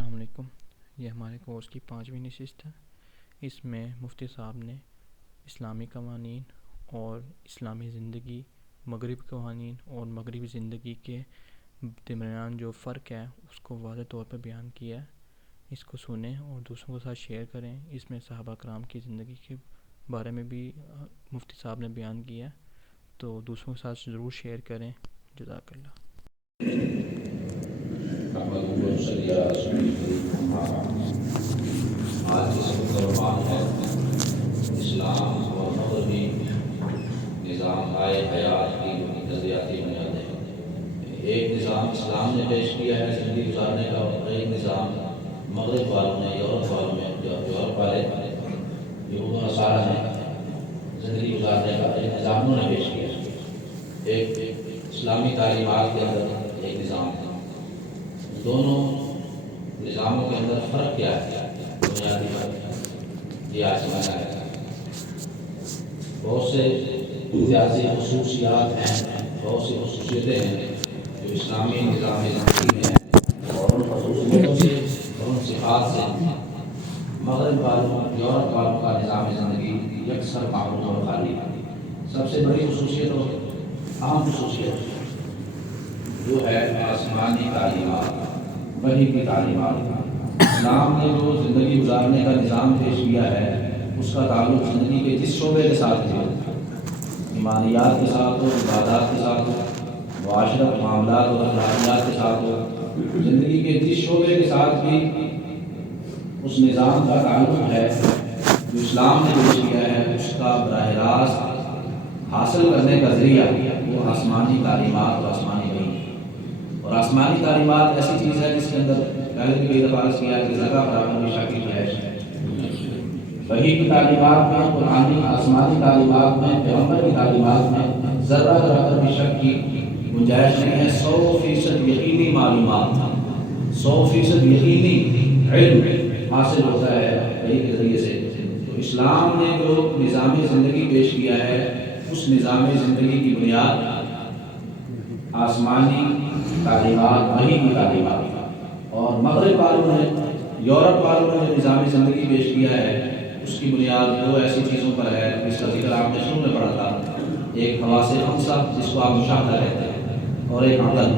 السلام علیکم۔ یہ ہمارے کورس کی 5ویں نشست ہے۔ اس میں مفتی صاحب نے اسلامی قوانین اور اسلامی زندگی، مغرب قوانین اور مغربی زندگی کے درمیان جو فرق ہے اس کو واضح طور پر بیان کیا ہے۔ اس کو سنیں اور دوسروں کے ساتھ شیئر کریں۔ اس میں صحابہ کرام کی زندگی کے بارے میں بھی مفتی صاحب نے بیان کیا ہے، تو دوسروں کے ساتھ ضرور شیئر کریں۔ جزاک اللہ۔ آج اس قربان ہے اسلام اور مغربی نظام حیات کی نظریاتی بنیادیں۔ ایک نظام اسلام نے پیش کیا ہے زندگی گزارنے کا، اور ایک نظام مغرب والوں نے، یورپ والوں نے، یورپ والے یہود و نصارہ نے زندگی گزارنے کا ایک نظام انہوں نے پیش کیا۔ ایک اسلامی تعلیمات کے اندر ایک نظام ہے۔ دونوں نظاموں کے اندر فرق کیا ہے؟ بنیادی فرق یہ آج سمجھنا ہے۔ بہت سے امتیازی خصوصیات ہیں، بہت سی خصوصیتیں ہیں جو اسلامی نظام زندگی میں ہیں، اور ان خصوصیتوں سے اور ان صفات سے مغرب والوں، یورپ والوں کا نظام زندگی یکسر معلوم اور خالی ہے۔ سب سے بڑی خصوصیت اور اہم خصوصیت جو ہے آسمانی تعلیمات، وحی کی تعلیمات۔ اسلام نے جو زندگی گزارنے کا نظام پیش کیا ہے اس کا تعلق زندگی کے جس شعبے کے ساتھ ہے، ایمانیات کے ساتھ ہو، عبادات کے ساتھ ہو، معاشرت، معاملات اور اخلاقیات کے ساتھ ہو، زندگی کے جس شعبے کے ساتھ بھی اس نظام کا تعلق ہے جو اسلام نے پیش کیا ہے، اس کا براہ راست حاصل کرنے کا ذریعہ وہ آسمانی تعلیمات اور آسمانی وحی۔ اور آسمانی تعلیمات ایسی چیز ہے جس کے اندر پہلے بھی کئی دفعہ عرض کیا ہے کہ ذرہ برابر بھی شاکر رہائش ہے۔ وحی کی تعلیمات میں، قرآنی آسمانی تعلیمات میں، پیغمبر کی تعلیمات میں ذرہ برابر بھی شک کی گنجائش نہیں ہے۔ 100% یقینی معلومات، 100% یقینی علم حاصل ہوتا ہے وحی کے ذریعے سے۔ تو اسلام نے جو نظام زندگی پیش کیا ہے اس نظام زندگی کی بنیاد آسمانی تعلیمات، وحی کی تعلیمات، اور مغرب والوں نے، یورپ والوں نے جو نظام زندگی پیش کیا ہے اس کی بنیاد دو ایسی چیزوں پر ہے جس کا ذکر آپ نے شروع میں پڑھا تھا۔ ایک حواس خمسہ جس کو آپ مشاہدہ کہتے ہیں، اور ایک عقل۔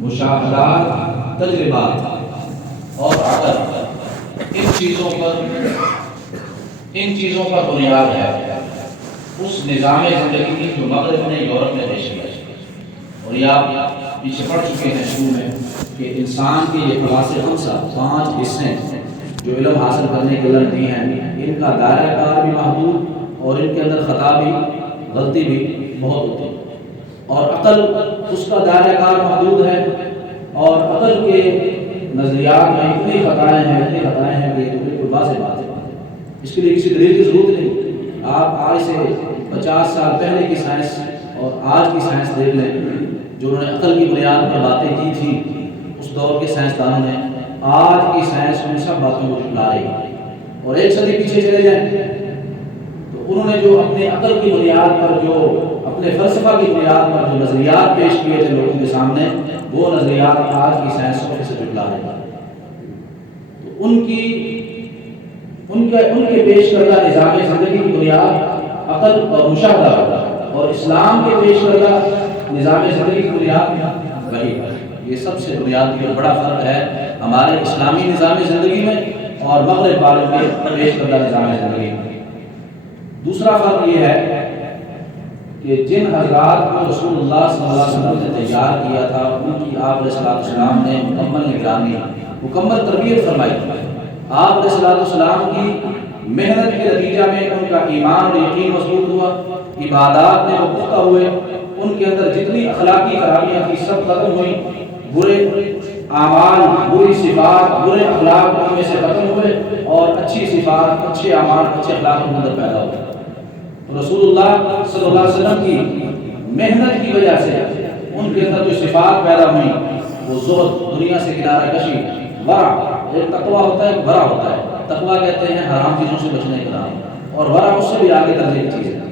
مشاہدات، تجربات اور عقل، ان چیزوں پر بنیاد ہے اس نظام زندگی کی جو مغرب نے، یورپ نے پیش کیا ہے۔ اور یہ آپ پیچھے پڑھ چکے ہیں شروع میں کہ انسان کے یہ حواس خمسہ، 5 حصے جو علم حاصل کرنے کے لیے دی ہیں، ان کا دائرہ کار بھی محدود اور ان کے اندر خطا بھی، غلطی بھی بہت ہوتی ہے۔ اور عقل، اس کا دائرہ کار محدود ہے، اور عقل کے نظریات میں اتنی خطائیں ہیں کہ یہ تو بالکل واضح بات ہے۔ اس کے لیے کسی دلیل کی ضرورت نہیں۔ آپ آج سے 50 سال پہلے کی سائنس اور آج کی سائنس دیکھ لیں، جو انہوں نے عقل کی بنیاد پر باتیں کی تھی اس دور کے سائنسدانوں نے، آج کی سائنس ان سب باتوں کو جھٹلا رہی ہے۔ اور ایک صدی پیچھے چلے جائیں تو انہوں نے جو اپنے عقل کی بنیاد پر، جو اپنے فلسفہ کی بنیاد پر جو نظریات پیش کیے تھے لوگوں کے سامنے، وہ نظریات آج کی سائنس کو سے جھٹلا رہے ہیں۔ تو ان کے پیش کردہ نظام زندگی کی بنیاد عقل اور مشاہدہ ہوتا ہے، اور اسلام کے پیش کردہ نظام زندگی کی بنیاد وحی ہے۔ یہ سب سے بنیادی اور بڑا فرق ہے ہمارے اسلامی نظام زندگی میں اور مغرب والوں کے پیش کردہ نظام زندگی میں۔ دوسرا فرق یہ ہے کہ جن حضرات کو رسول اللہ صلی اللہ علیہ وسلم نے تیار کیا تھا ان کی آپ علیہ السلام نے مکمل نگرانی، مکمل تربیت فرمائی۔ آپ علیہ السلام کی محنت کے نتیجہ میں ان کا ایمان اور یقین مضبوط ہوا، عبادات میں وہ پختہ ہوئے، ان کے اندر جتنی اخلاقی خرابیاں تھیں سب ختم ہوئیں، برے اعمال، بری صفات، برے اخلاق ان میں سے ختم ہوئے، اور اچھی صفات، اچھے اعمال، اچھے اخلاق ان کے اندر پیدا ہوئے۔ تو رسول اللہ صلی اللہ علیہ وسلم کی محنت کی وجہ سے ان کے اندر جو صفات پیدا ہوئیں وہ زہد، دنیا سے کنارہ کشی، ورع، ایک تقویٰ ہوتا ہے، ایک ورع ہوتا ہے۔ تقویٰ کہتے ہیں حرام چیزوں سے بچنے کا نام، اور ورع اس سے بھی آگے درجے کی چیز ہے۔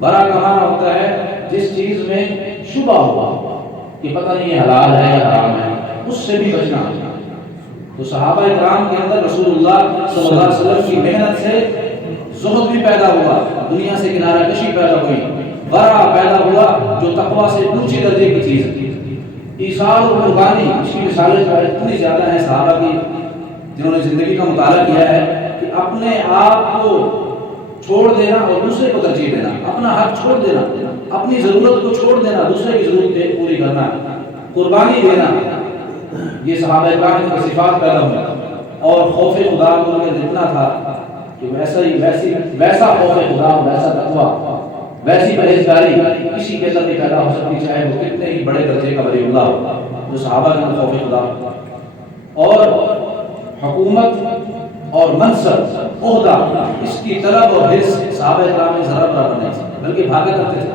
ورع کا معنی ہوتا ہے جس چیز میں شبہ ہوا کہ پتہ نہیں یہ حلال ہے یا حرام ہے، اس سے بھی بچنا۔ تو صحابہ کرام کے اندر رسول اللہ صلی اللہ علیہ وسلم کی محنت سے زہد بھی پیدا ہوا، دنیا سے کنارہ کشی پیدا ہوئی، ورع پیدا ہوا جو تقویٰ سے اونچی درجے کی چیز ہے۔ ایثار و قربانی، اس کی مثالیں اتنی زیادہ ہیں صحابہ کی جنہوں نے زندگی کا مطالعہ کیا ہے کہ اپنے آپ کو چھوڑ دینا اور دوسرے کو ترجیح دینا، اپنا حق چھوڑ دینا، اپنی ضرورت کو چھوڑ دینا، دوسرے کی ضرورت پوری کرنا، قربانی دینا، یہ صحابہ کرام کی صفات پیدا ہوئی۔ اور خوف خدا کو ان کے اتنا تھا کہ ویسا خوف خدا، ویسا تقویٰ، ویسی پرہیزگاری کسی کے اندر نہیں پیدا ہو سکتی، چاہے وہ کتنے ہی بڑے درجے کا ولی اللہ ہو، جو صحابہ کے اندر خوف خدا اور حکومت اور منصب، عہدہ، اس کی طلب اور حرص صحابہ کرام میں ذرا برابر نہیں تھی، بلکہ بھاگا کرتے تھے،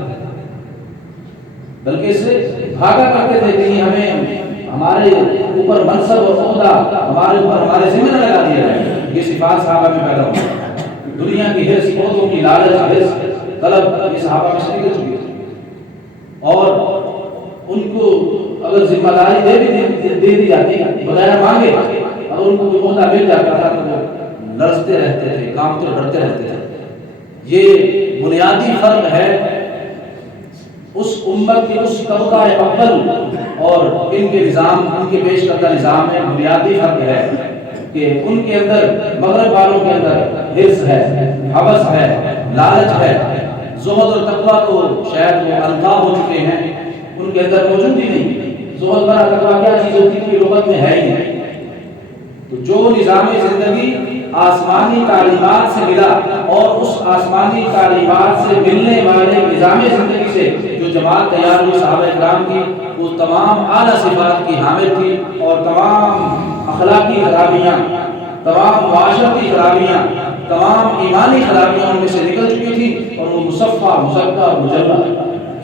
بلکہ اس سے بھاگا کرتے تھے کہ ہمیں ہمارے اوپر منصب اور عہدہ ہمارے اوپر ہمارے ذمہ نہ لگا دیا جائے۔ یہ صفات صحابہ میں پیدا ہوئی، دنیا کی حرص، عہدوں کی لالچ، حرص، طلب، یہ صحابہ میں سے نکل چکی تھی۔ اور ان کو اگر ذمہ داری دے دی جاتی بغیر مانگے، اگر ان کو کوئی عہدہ مل جاتا تھا تو وہ لرزتے رہتے تھے، کانپتے اور ڈرتے رہتے تھے۔ یہ بنیادی فرق ہے اس امت کے اس طبقہ اول اور ان کے نظام، ان کے پیش کردہ نظام میں بنیادی فرق ہے کہ ان کے اندر، مغرب والوں کے اندر حرص ہے، حوث ہے، لالچ ہے، زہد اور تقویٰ کو شاید وہ القاب ہو چکے ہیں، ان کے اندر موجود ہی نہیں۔ زہد بڑا تقویٰ کیا چیز ہوتی ہے، لغت میں ہے ہی نہیں۔ تو جو نظام زندگی آسمانی تعلیمات سے ملا اور اس آسمانی تعلیمات سے ملنے والے نظام زندگی سے جو جماعت تیار ہوئی صحابہ کرام کی، وہ تمام اعلیٰ صفات کی حامل تھی، اور تمام اخلاقی خرابیاں، تمام معاشرتی خرابیاں، تمام ایمانی خرابیاں ان میں سے نکل چکی تھی، اور وہ مصفہ، مصدق اور مجلہ،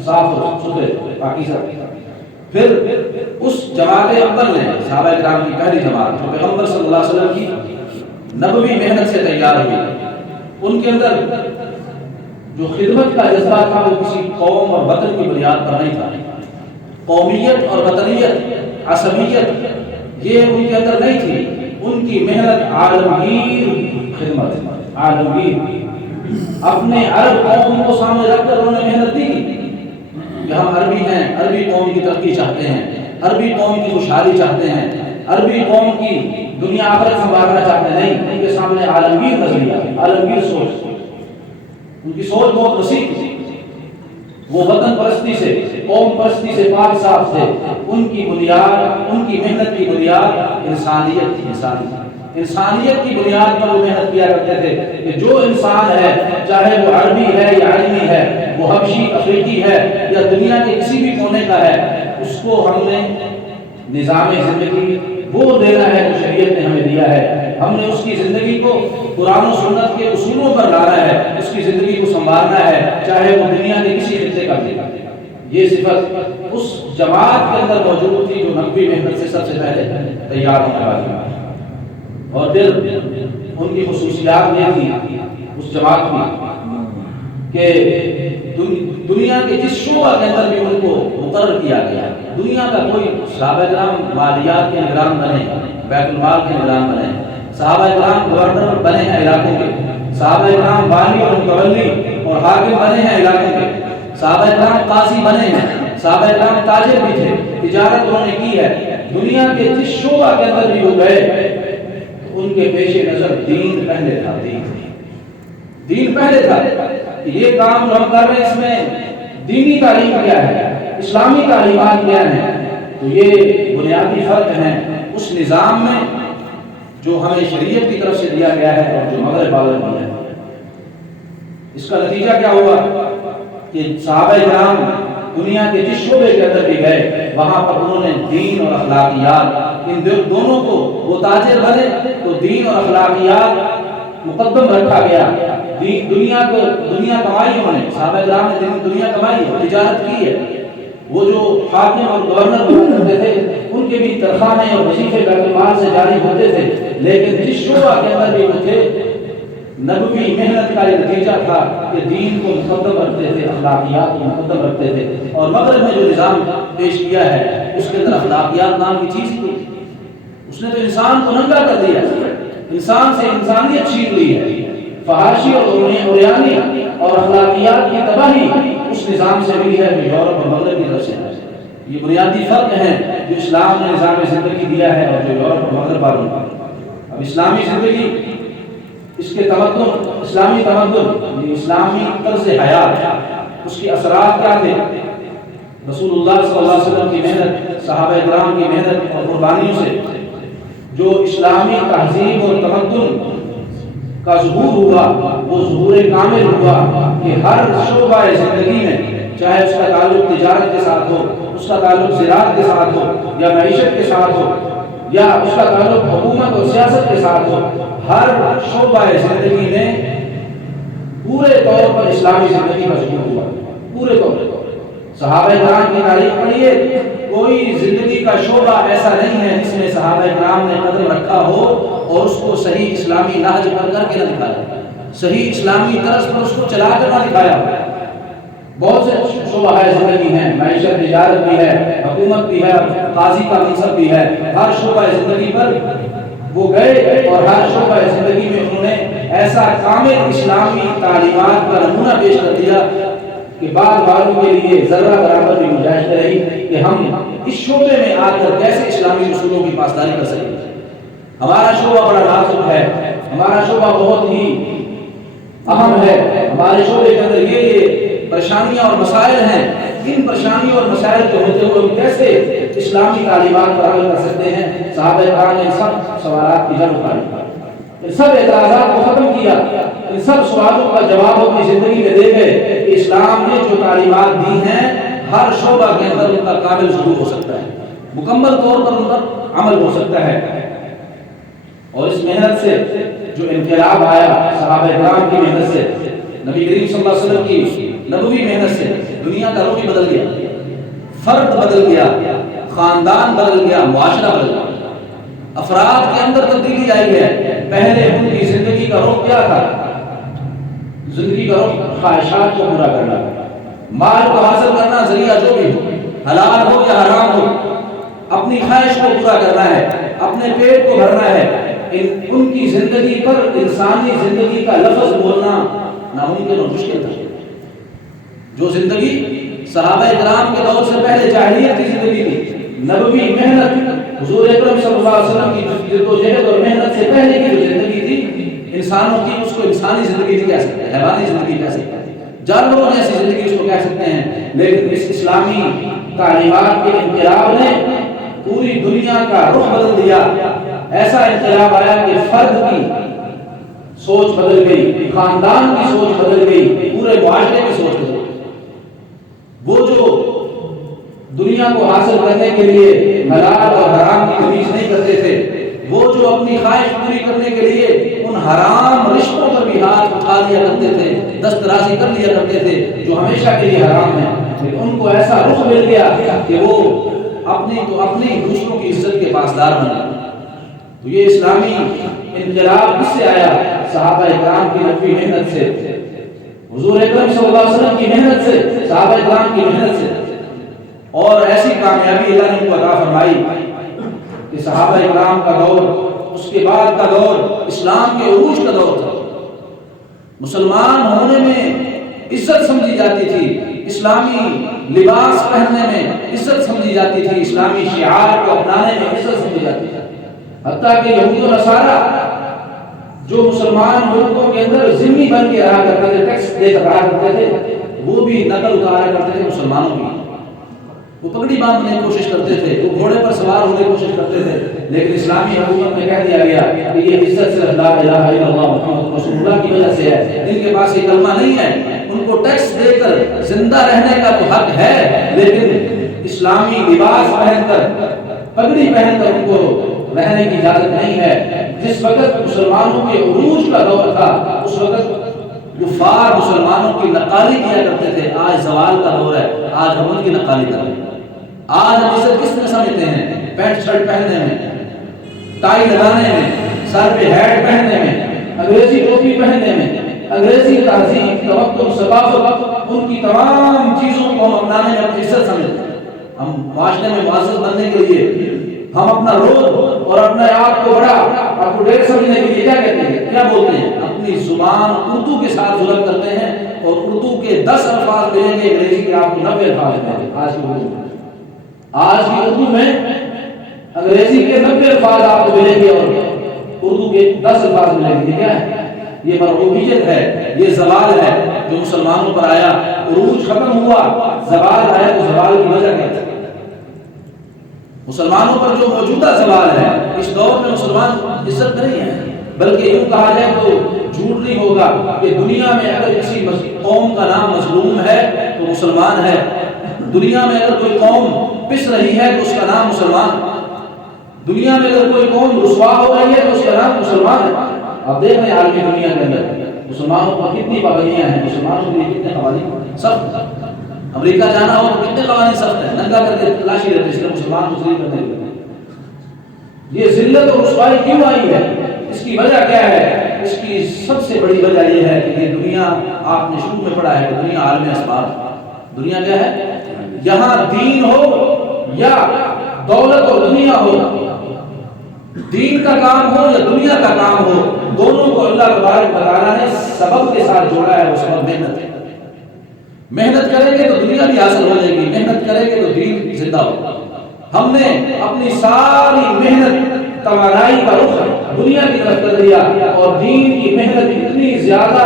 صاف اور ستھرے، پاکیزہ۔ پھر اس جماعت اول نے، صحابہ کرام کی پہلی جماعت جو پیغمبر صلی اللہ علیہ وسلم کی نبوی محنت سے تیار ہوئی، ان کے اندر جو خدمت کا جذبہ تھا وہ کسی قوم اور وطن کی بنیاد پر نہیں تھا۔ قومیت اور وطنیت، عصبیت، یہ ان کے اندر نہیں تھی۔ ان کی محنت عالمگیر خدمت، عالمگیر، اپنے عرب قوم کو سامنے رکھ کر انہوں نے محنت دی کہ ہم عربی ہیں، عربی قوم کی ترقی چاہتے ہیں، عربی قوم کی خوشحالی چاہتے ہیں، عربی قوم کی دنیا آخرت سنبھالنا چاہتے ہیں۔ نہیں، ان کے سامنے عالمگیر نظریہ، عالمگیر سوچ، ان کی سوچ بہت وسیع تھی۔ وہ وطن پرستی سے، قوم پرستی سے پاک صاف تھے۔ ان کی بنیاد، ان کی محنت کی بنیاد انسانیت تھی، انسانیت کی بنیاد پر وہ محنت کیا کرتے تھے کہ جو انسان ہے، چاہے وہ عربی ہے یا عجمی ہے، وہ حبشی، افریقی ہے یا دنیا کے کسی بھی کونے کا ہے، اس کو ہم نے نظام زندگی وہ دینا ہے جو شریعت نے ہمیں دیا ہے۔ ہم نے اس کی زندگی کو قرآن و سنت کے اصولوں پر لانا ہے، اس کی زندگی کو سنبھالنا ہے، چاہے وہ دنیا کے کسی خطے کا بھی۔ یہ صفت اس جماعت کے اندر موجود تھی جو نبوی محنت سے سب سے پہلے تیار ہونے والی۔ اور پھر ان کی خصوصیات یہ تھی اس جماعت کی کہ دنیا کے جس شعبہ کے اندر بھی ان کو مقرر کیا گیا، دنیا کا کوئی، صحابہ کرام مالیات کے نگران بنے، بیت المال کے نگران بنے، صحابہ کرام گورنر بنے ہیں علاقوں کے، صحابہ کرام والی اور متولی اور حاکم بنے ہیں علاقوں کے، صحابہ کرام قاضی بنے ہیں، صحابہ کرام تاجر بھی تھے، تجارت انہوں نے کی ہے۔ دنیا کے جس شعبہ کے اندر بھی وہ گئے، ان کے پیش نظر دین پہلے تھا، دین پہلے تھا کہ یہ کام جو ہم کر رہے ہیں اس میں دینی تعلیم کیا ہے، اسلامی تعلیمات کیا ہیں۔ تو یہ بنیادی فرق ہیں اس نظام میں جو ہمیں شریعت کی طرف سے دیا گیا ہے اور جو مغرب والوں نے دیا ہے۔ اس کا نتیجہ کیا ہوا کہ صحابہ کرام دنیا کے جس شعبے کے اندر بھی گئے، وہاں پر انہوں نے دین اور اخلاقیات، ان دونوں کو، وہ تاجر بنے تو دین اور اخلاقیات مقدم رکھا گیا۔ دنیا کمائی انہوں نے، صحابہ کرام نے دنیا کمائی اور تجارت کی ہے۔ وہ جو حاکم اور گورنر ہوا کرتے تھے، ان کے بھی تنخواہیں اور وظیفے بیت المال سے جاری ہوتے تھے، لیکن جس شعبہ کے اندر بھی وہ تھے، نبوی محنت کا یہ نتیجہ تھا کہ دین کو مقدم رکھتے تھے، اخلاقیات کو مقدم رکھتے تھے۔ اور مغرب میں جو نظام پیش کیا ہے اس کے اندر اخلاقیات نام کی چیز کو اس نے تو انسان کو ننگا کر دیا، انسان سے انسانیت چھین لی ہے. فحاشی اور عریانی اور اخلاقیات کی تباہی اس نظام سے ملی ہے جو یورپ اور مغرب کی طرف سے ہے. یہ بنیادی فرق ہے جو اسلام نے نظام زندگی دیا ہے اور جو یورپ اور مغرب والوں کا. اب اسلامی زندگی، اس کے تمدن، اسلامی تمدن، اسلامی طرز حیات، اس کے اثرات کیا تھے؟ رسول اللہ صلی اللہ علیہ وسلم کی محنت، صحابہ کرام کی محنت اور قربانیوں سے جو اسلامی تہذیب اور تمدن کا ظہور ہوا، وہ ظہور کامل ہوا کہ ہر شعبہ زندگی میں، چاہے اس کا تعلق تجارت کے ساتھ ہو، اس کا تعلق زراعت کے ساتھ ہو یا معیشت کے ساتھ ہو، یا اس کا تعلق حکومت اور سیاست کے ساتھ ہو، ہر شعبہ زندگی میں پورے طور پر اسلامی زندگی کا ظہور ہوا، پورے طور پر. صحابہ کرام کی تاریخ پڑھیے، کوئی زندگی کا شعبہ ایسا نہیں ہے جس میں صحابہ کرام نے قدم رکھا ہو اور اس کو صحیح اسلامی نہج پر کر کے نہ دکھایا، صحیح اسلامی طرز پر اس کو چلا کر نہ دکھایا. بہت سے شعبہ زندگی ہیں، معیشت، تجارت بھی ہے، حکومت بھی ہے، قاضی کا منصب بھی ہے. ہر شعبہ زندگی پر وہ گئے اور ہر شعبہ زندگی میں انہوں نے ایسا کامل اسلامی تعلیمات کا نمونہ پیش کر دیا کہ بعض والوں کے لیے ذرہ برابر بھی گنجائش رہی کہ ہم اس شعبے میں آ کر کیسے اسلامی اصولوں کی پاسداری کر سکیں. ہمارا شعبہ بڑا نازک ہے، ہمارا شعبہ بہت ہی اہم ہے، ہمارے شعبے کے اندر یہ پریشانیاں اور مسائل ہیں. ان پریشانیوں اور مسائل کے ہوتے ہوئے ہم کیسے اسلامی تعلیمات پر عمل کر سکتے ہیں؟ صحابہ کرام نے سب سوالات کی جڑ اٹھائی، ان سب اعتراضات کو ختم کیا، ان سب سوالوں کا جواب اپنی زندگی میں دے گئے کہ اسلام نے جو تعلیمات دی ہیں ہر شعبہ کے اندر ان کا کامل ظہور ہو سکتا ہے، مکمل طور پر ان پر عمل ہو سکتا ہے. اور اس محنت سے جو انقلاب آیا صحابہ کرام کی محنت سے، نبی کریم صلی اللہ علیہ وسلم کی نبوی محنت سے دنیا کا رخ بدل گیا، فرد بدل گیا، خاندان بدل گیا، معاشرہ بدل گیا، افراد کے اندر تبدیلی آئی ہے. پہلے ان کی زندگی کا رخ کیا تھا؟ زندگی کا رخ خواہشات کو پورا کرنا، مال کو حاصل کرنا، ذریعہ جو بھی ہو، حلال ہو یا حرام ہو، اپنی خواہش کو پورا کرنا ہے، اپنے پیٹ کو بھرنا ہے. ان کی زندگی پر انسانی زندگی کا لفظ بولنا ناممکن اور مشکل تھا. جو زندگی صحابہ کرام کے دور سے پہلے جاہلیت کی زندگی تھی، نبوی محنت، حضور اکرم صلی اللہ علیہ وسلم کی جدوجہد اور محنت سے پہلے کی جو زندگی تھی انسانوں کی، اس کو انسانی زندگی نہیں کہہ سکتے، حیوانی زندگی کہہ سکتے ہیں، جانوروں جیسی زندگی اس کو کہہ سکتے ہیں. لیکن اس اسلامی تعلیمات کے انقلاب نے پوری دنیا کا رخ بدل دیا. ایسا انقلاب آیا کہ فرد کی سوچ بدل گئی، خاندان کی سوچ بدل گئی، پورے معاشرے کی سوچ بدل گئی. وہ جو دنیا کو حاصل کرنے کے لیے حلال اور حرام کی تمیز نہیں کرتے تھے، وہ جو اپنی خواہش پوری کرنے کے لیے ان حرام رشتوں پر بھی ہاتھ اٹھا لیا کرتے تھے، دسترازی کر لیا کرتے تھے جو ہمیشہ کے لیے حرام ہے، لیکن ان کو ایسا رخ مل گیا کہ وہ اپنی دوسروں کی عزت کے پاسدار بنے. تو یہ اسلامی انقلاب کس سے آیا؟ صحابہ کرام کی نبوی محنت سے، حضور اکرم صلی اللہ علیہ وسلم کی محنت سے، صحابہ کرام کی محنت سے. اور ایسی کامیابی اللہ نے ان کو عطا فرمائی کہ صحابہ کرام کا دور، اس کے بعد کا دور اسلام کے عروج کا دور تھا. مسلمان ہونے میں عزت سمجھی جاتی تھی، اسلامی لباس پہننے میں عزت سمجھی جاتی تھی، اسلامی شعار کو اپنانے میں عزت سمجھی جاتی تھی. حتیٰ کہ یہود و نصارہ جو مسلمان ملکوں کے اندر ذمہ بن کے رہا کرتے تھے، ٹیکس دے کر رہا کرتے تھے، وہ بھی نقل اتارا کرتے تھے مسلمانوں کی. وہ پگڑی باندھنے کی کوشش کرتے تھے، وہ گھوڑے پر سوار ہونے کی کوشش کرتے تھے، لیکن اسلامی حکومت میں کہہ دیا گیا کہ یہ عزت صرف لا الہ الا اللہ محمد رسول اللہ کی وجہ سے ہے. ان کے پاس یہ کلمہ نہیں ہے، ان کو ٹیکس دے کر زندہ رہنے کا تو حق ہے، لیکن اسلامی لباس پہن کر، پگڑی پہن کر ان کو رہنے کی اجازت نہیں ہے. جس وقت مسلمانوں کے عروج کا دور تھا اس وقت کفار مسلمانوں کی نقالی کیا کرتے تھے. آج زوال کا دور ہے، آج ہم ان کی نقالی کر رہے ہیں. آج ہم اسے کس میں سمجھتے ہیں؟ پینٹ شرٹ پہننے میں، ٹائی لگانے میں، سر پہ ہیٹ پہننے میں، انگریزی ٹوپی پہننے میں، انگریزی تہذیب، تمدن، ثقافت، ان کی تمام چیزوں کو ہم اپنانے میں اپنی عزت سمجھتے ہیں. ہم معاشرے میں معزز بننے کے لیے ہم اپنا روز اور اپنے آپ کو بڑا آپ کو ڈیر سمجھنے کے لیے کیا کہتے ہیں، کیا بولتے ہیں، اپنی زبان اردو کے ساتھ ظلم کرتے ہیں، اور اردو کے 10 الفاظ ملیں گے، انگریزی کے آپ کو 90 الفاظ ملیں گے۔ آج کی اردو میں انگریزی کے 90 الفاظ آپ کو ملیں گے اور اردو کے 10 الفاظ ملیں گے۔ کیا ہے یہ؟ مرغوبیت ہے، یہ زوال ہے جو مسلمانوں پر آیا۔ عروج ختم ہوا، زوال آیا، تو زوال کی وجہ کیا ہے؟ مسلمانوں پر جو موجودہ زوال ہے، اس دور میں مسلمان عزت نہیں ہے، بلکہ یوں کہا جائے تو جھوٹ نہیں ہوگا کہ دنیا میں اگر کسی قوم کا نام مظلوم ہے تو مسلمان ہے، دنیا میں اگر کوئی قوم پس رہی ہے تو اس کا نام مسلمان، دنیا میں اگر کوئی قوم رسوا ہو رہی ہے تو اس کا نام مسلمان ہے۔ آپ دیکھ رہے ہیں عالمی دنیا کے اندر مسلمانوں پر کتنی پابندیاں ہیں، مسلمانوں کے لیے کتنے قوانین سخت۔ امریکہ جانا ہو تو کتنے قوانین سخت ہیں، ننگا کر کے تلاشی لیتے ہیں، مسلمان کو ذلیل کرنے کے لیے۔ یہ ذلت اور رسوائی کیوں آئی ہے؟ اس کی وجہ کیا ہے؟ اس کی سب سے بڑی وجہ یہ ہے کہ یہ دنیا، آپ نے شروع میں پڑھا ہے کہ دنیا عالم اسباب، دنیا کیا ہے؟ یہاں دین ہو یا دولت اور دنیا ہو، دین کا کام ہو یا دنیا کا کام ہو، دونوں کو اللہ تبارک و تعالیٰ نے سبب کے ساتھ جوڑا ہے، وہ سبب محنت ہے۔ محنت کریں گے تو دنیا بھی حاصل ہو جائے گی، محنت کریں گے تو دین زندہ ہوگا۔ ہم نے اپنی ساری محنت توانائی کا رخ دنیا کی طرف کر دیا، اور دین کی محنت اتنی زیادہ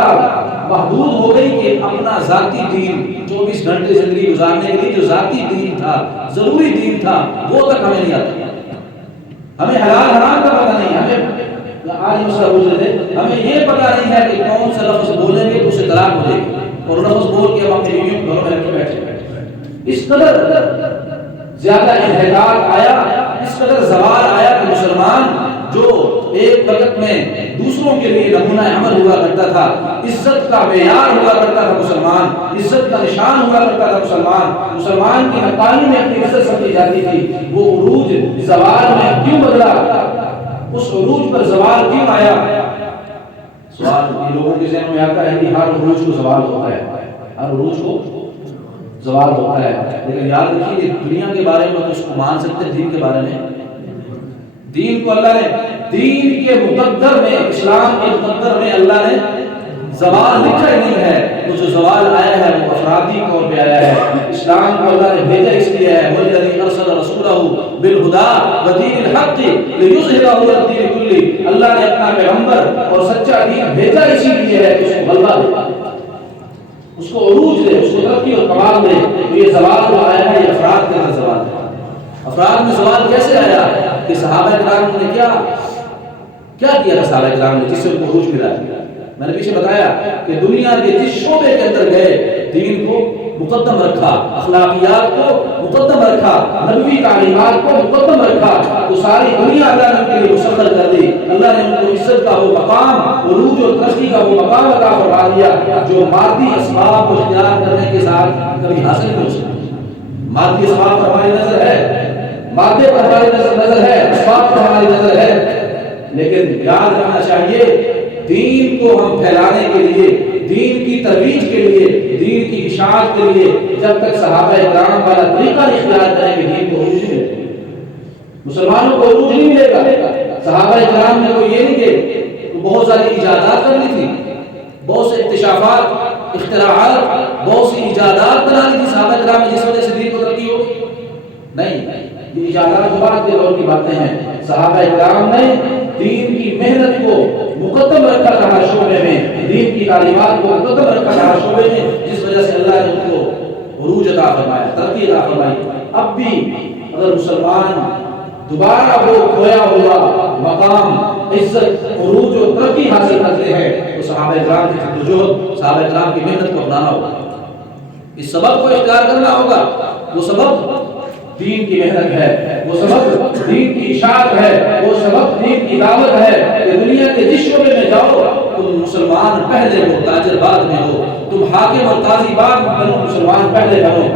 محدود ہو گئی کہ اپنا ذاتی دین، 24 گھنٹے زندگی گزارنے کے لیے جو ذاتی دین تھا، ضروری دین تھا، وہ تک ہمیں نہیں آتا۔ ہمیں حلال حرام کا پتہ نہیں، ہمیں آج مسئلہ پوچھ رہے تھے، ہمیں یہ پتہ نہیں ہے کہ کون سے لفظ بولیں گے تو اسے طلاق ہو جائے گی، اور لفظ بول کے ہم اپنی بیویوں کو گھروں میں رکھ کے بیٹھے۔ اس قدر زیادہ انحطاط آیا، اس قدر زوال آیا کہ مسلمان جو ایک وقت میں دوسروں کے لیے نمونہ عمل ہوا کرتا تھا، عزت کا معیار ہوا کرتا تھا مسلمان، عزت کا نشان ہوا کرتا تھا مسلمان، مسلمان کی نقالی میں اپنی عزت سمجھی جاتی تھی، وہ عروج زوال میں کیوں بدلا؟ اس عروج پر زوال کیوں آیا؟ سوال یہ لوگوں کے ذہن میں آتا ہے کہ ہر عروج کو زوال ہوتا ہے، ہر عروج کو زوال ہوتا ہے، لیکن یاد رکھیے دنیا کے بارے میں تو اس کو مان سکتے، دین کے بارے میں دین کو اللہ نے دین کے مقدر میں، اسلام کے مقدر میں اللہ نے زوال لکھا ہی نہیں ہے۔ وہ جو زوال آیا ہے وہ افرادی طور پہ آیا ہے۔ اسلام کو اللہ نے بھیجا اس لیے ہے، وَالَّذِي أَرْسَلَ رَسُولَهُ بِالْهُدَىٰ وَدِينِ الْحَقِّ لِيُظْهِرَهُ عَلَى الدِّينِ كُلِّهِ۔ اللہ نے اپنا پیغمبر اور سچا دین بھیجا اسی لیے ہے کہ اس کو غلبہ دے، اس کو عروج دے، اس کو ترقی اور کمال دے۔ تو یہ زوال جو آیا ہے یہ افراد کے اندر زوال ہے۔ افراد میں زوال کیسے آیا کہ صحابہ کرام نے کیا کیا تھا؟ صحابہ کرام نے جس سے ان کو عروج ملا، میں نے پیچھے بتایا کہ دنیا کے جس شعبے کے اندر گئے دین کو مقدم رکھا، اخلاقیات کو مقدم رکھا، نبوی تعلیمات کو مقدم رکھا، تو ساری دنیا اللہ نے ان کے لیے مسخر کر دی۔ اللہ نے ان کو عزت کا وہ مقام، عروج اور ترقی کا وہ مقام عطا فرما دیا جو مادی اسباب کو اختیار کرنے کے ساتھ کبھی حاصل نہیں ہو سکتا۔ مادی اسباب پر ہماری نظر ہے، مادے پر ہماری نظر ہے، اسباب پر ہماری نظر ہے، لیکن یاد رکھنا چاہیے دین کو ہم پھیلانے کے لیے، دین کی ترویج کے لیے، دین کی اشاعت کے لیے جب تک صحابہ کرام والا طریقہ اختیار کریں گے دین کو عروج نہیں ملے گا، مسلمانوں کو عروج نہیں ملے گا۔ صحابہ کرام نے کوئی یہ نہیں کہ بہت ساری ایجادات کر لی تھی، بہت سے اکتشافات، اختراعات، بہت سی ایجادات بنا لی تھی صحابہ کرام نے جس وجہ سے دین کو ترقی ہو نہیں، یہ ایجادات بعد کے دور کی باتیں ہیں۔ صحابہ کرام نے دین کی محنت کو مقدم رکھا تھا شعبے میں، دین کی تعلیمات کو مقدم رکھا تھا شعبے میں، جس وجہ سے اللہ نے ان کو عروج عطا فرمایا، ترقی عطا فرمائی۔ اب بھی اگر مسلمان دوبارہ وہ کھویا ہوا مقام، عزت، عروج اور ترقی حاصل کرتے ہیں تو صحابہ کرام کی جدوجہد، صحابہ کرام کی محنت کو اپنانا ہوگا، اس سبب کو اختیار کرنا ہوگا۔ وہ سبب دین کی محنت ہے، وہ سبب دین کی اشاعت ہے، وہ سبب دین کی دعوت ہے کہ دنیا کے جس شعبے میں جاؤ تم مسلمان پہلے ہو، تاجر بعد میں ہو، تم حاکم اور قاضی بعد میں بنو، مسلمان پہلے بنو۔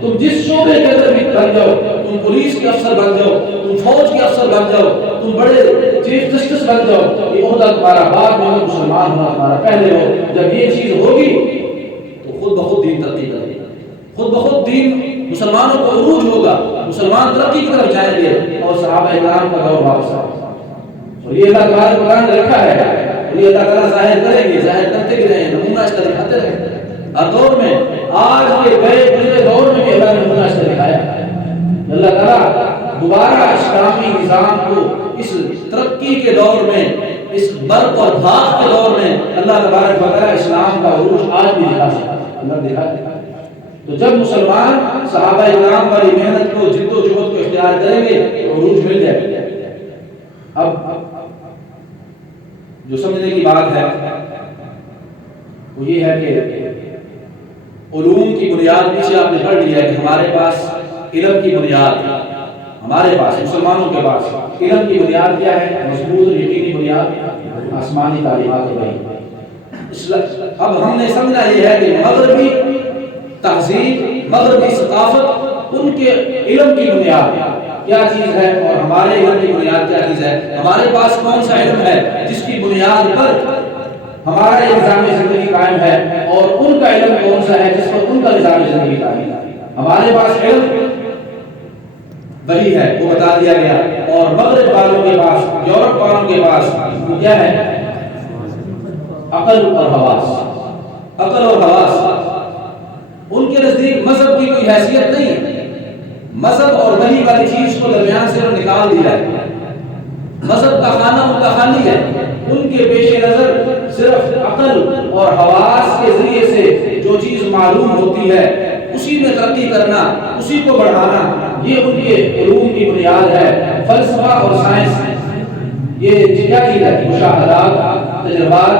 تم جس شعبے کے اندر بھی بن جاؤ، تم پولیس کے افسر بن جاؤ، تم فوج کے افسر بن جاؤ، تم بڑے چیف جسٹس بن جاؤ، یہ عہدہ تمہارا بعد میں ہو، مسلمان ہونا تمہارا پہلے ہو۔ جب یہ چیز ہوگی تو خود بخود دین ترقی کرے گا، خود بخود دین مسلمانوں کو عروج ہوگا۔ مسلمان ترقی کی طرف جائیں گے اور صحابہ اکرام کا دور واپس آئے گا۔ اور یہ اللہ تبارک و تعالیٰ نے رکھا ہے، اور یہ اللہ تعالیٰ ظاہر کریں گے، ظاہر کرتے بھی رہے، نمونہ اس کا دکھاتے رہے ہر دور میں۔ آج کے گئے پچھلے دور میں بھی اللہ نے نمونہ اس کا دکھایا۔ اللہ تعالیٰ دوبارہ اسلامی نظام کو اس ترقی کے دور میں، اس برق اور بھاگ کے دور میں اللہ تبارک و تعالیٰ اسلام کا عروج آج بھی دکھا سکتا ہے، اللہ دکھا۔ تو جب مسلمان صحابہ اکرام والی محنت کو، جد و جہد کو اختیار کریں گے تو عروج مل جائے گا۔ اب جو سمجھنے کی بات ہے وہ یہ ہے کہ علوم کی بنیاد پیچھے آپ نے پڑھ لیا ہے کہ ہمارے پاس علم کی بنیاد، ہمارے پاس مسلمانوں کے پاس علم کی بنیاد کیا ہے؟ مضبوط یقینی بنیاد آسمانی تعلیمات ہے۔ اب ہم نے سمجھنا یہ ہے کہ مغربی تہذیب، مغربی ثقافت، ان کے علم کی بنیاد کیا چیز ہے اور ہمارے علم کی بنیاد کیا چیز ہے؟ ہمارے پاس کون سا علم ہے جس کی بنیاد پر ہمارا یہ نظام زندگی قائم ہے، اور ان کا علم کون سا ہے جس پر ان کا نظام زندگی قائم ہے؟ ہمارے پاس علم وہی ہے، وہ بتا دیا گیا، اور مغرب والوں کے پاس، یورپ والوں کے پاس وہ کیا ہے؟ عقل اور حواس۔ عقل اور حواس، ان کے نزدیک مذہب کی کوئی حیثیت نہیں ہے۔ مذہب اور وحی والی چیز کو درمیان سے نکال دیا ہے۔ مذہب کا خانہ ان کا خالی ہے، ان کے پیش نظر صرف عقل اور حواس کے ذریعے سے جو چیز معلوم ہوتی ہے اسی میں ترقی کرنا، اسی کو بڑھانا، یہ ان کے علوم کی بنیاد ہے۔ فلسفہ اور سائنس یہ کیا چیز ہے؟ مشاہدات، تجربات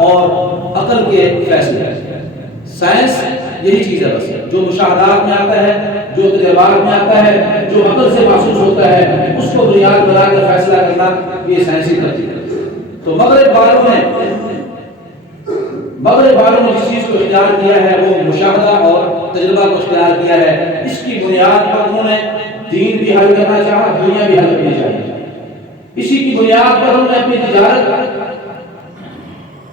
اور عقل کے فیصلے۔ سائنس یہی چیز ہے بس، جو مشاہدات میں آتا ہے، جو تجربات میں آتا ہے، جو عقل سے محسوس ہوتا ہے، اس کو بنیاد بنا کر فیصلہ کرنا، یہ سائنسی ترتیب ہے۔ تو مغرب والوں نے جس چیز کو اختیار کیا ہے وہ مشاہدہ اور تجربہ کو اختیار کیا ہے۔ اس کی بنیاد پر انہوں نے دین بھی حل کرنا چاہا، دنیا بھی حل کرنی چاہیے۔ اسی کی بنیاد پر انہوں نے اپنی تجارت،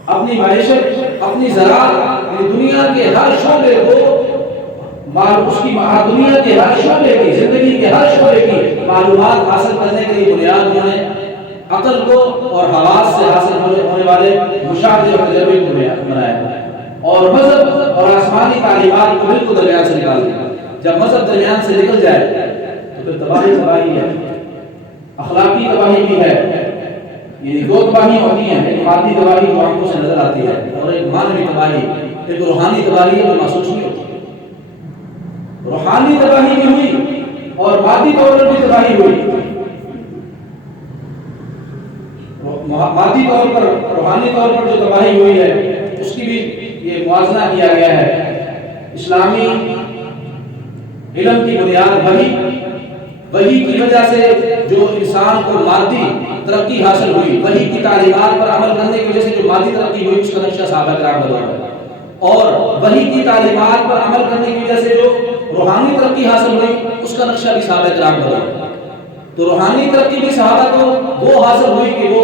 اپنی معیشت، اپنی زراعت، دنیا کے ہر شعبے کو، اس کی دنیا کے ہر شعبے کی، زندگی کے ہر شعبے کی معلومات حاصل کرنے کے لیے بنیاد انہوں نے عقل کو اور حواس سے حاصل ہونے والے مشاہدے اور تجربے کو بنایا، اور مذہب اور آسمانی تعلیمات کو بالکل درمیان سے نکال دیا۔ جب مذہب درمیان سے نکل جائے تو پھر تباہی ہے، اخلاقی تباہی بھی ہے۔ یہ دو تباہی ہوتی ہیں، ایک مادی تباہی جو آنکھوں سے نظر آتی ہے، اور ایک معنوی تباہی، ایک روحانی تباہی جو محسوس نہیں ہوتی۔ روحانی تباہی بھی ہوئی اور مادی طور پر بھی تباہی ہوئی۔ مادی طور پر، روحانی طور پر جو تباہی ہوئی ہے اس کی بھی یہ موازنہ کیا گیا ہے۔ اسلامی علم کی بنیاد وحی کی وجہ سے جو انسان کو مادی ترقی حاصل ہوئی، وحی کی تعلیمات پر عمل کرنے کی وجہ سے جو مادی ترقی ہوئی اس کا نقشہ صحابہ کرام بنا، اور وحی کی تعلیمات پر عمل کرنے کی وجہ سے جو روحانی ترقی حاصل ہوئی اس کا نقشہ بھی صحابہ کرام بنا۔ تو روحانی ترقی بھی صحابہ کو وہ حاصل ہوئی کہ وہ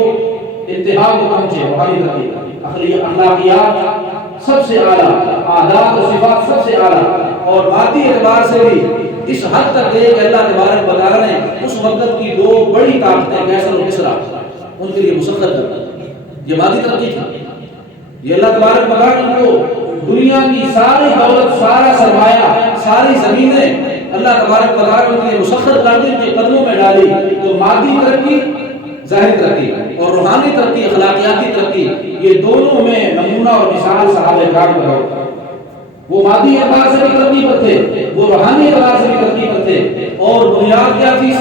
انتہا کو پہنچے، روحانی ترقی، اخلاقیات سب سے اعلیٰ، آداب و صفات سب سے اعلیٰ، اور مادی اعتبار سے بھی اس حد تک گئے کہ اللہ تبارک و تعالیٰ نے اس وقت کی دو بڑی طاقتیں قیصر و کسریٰ ان کے لیے مسخر کر دی۔ یہ مادی ترقی تھی، یہ اللہ تبارک و تعالیٰ نے کو دنیا کی ساری دولت، سارا سرمایہ، ساری زمینیں اللہ تبارک و تعالیٰ نے ان کے لیے مسخر کر دی، ان کے قدموں میں ڈالی۔ تو مادی ترقی، ظاہری ترقی، اور روحانی ترقی، اخلاقیاتی ترقی، یہ دونوں میں نمونہ اور مثال صحابہ کرام کا ہوتا ہے۔ وہ مادی اعتبار سے بھی ترقی پر تھے، وہ روحانی اعتبار سے بھی ترقی پر تھے، اور بنیاد کیا تھی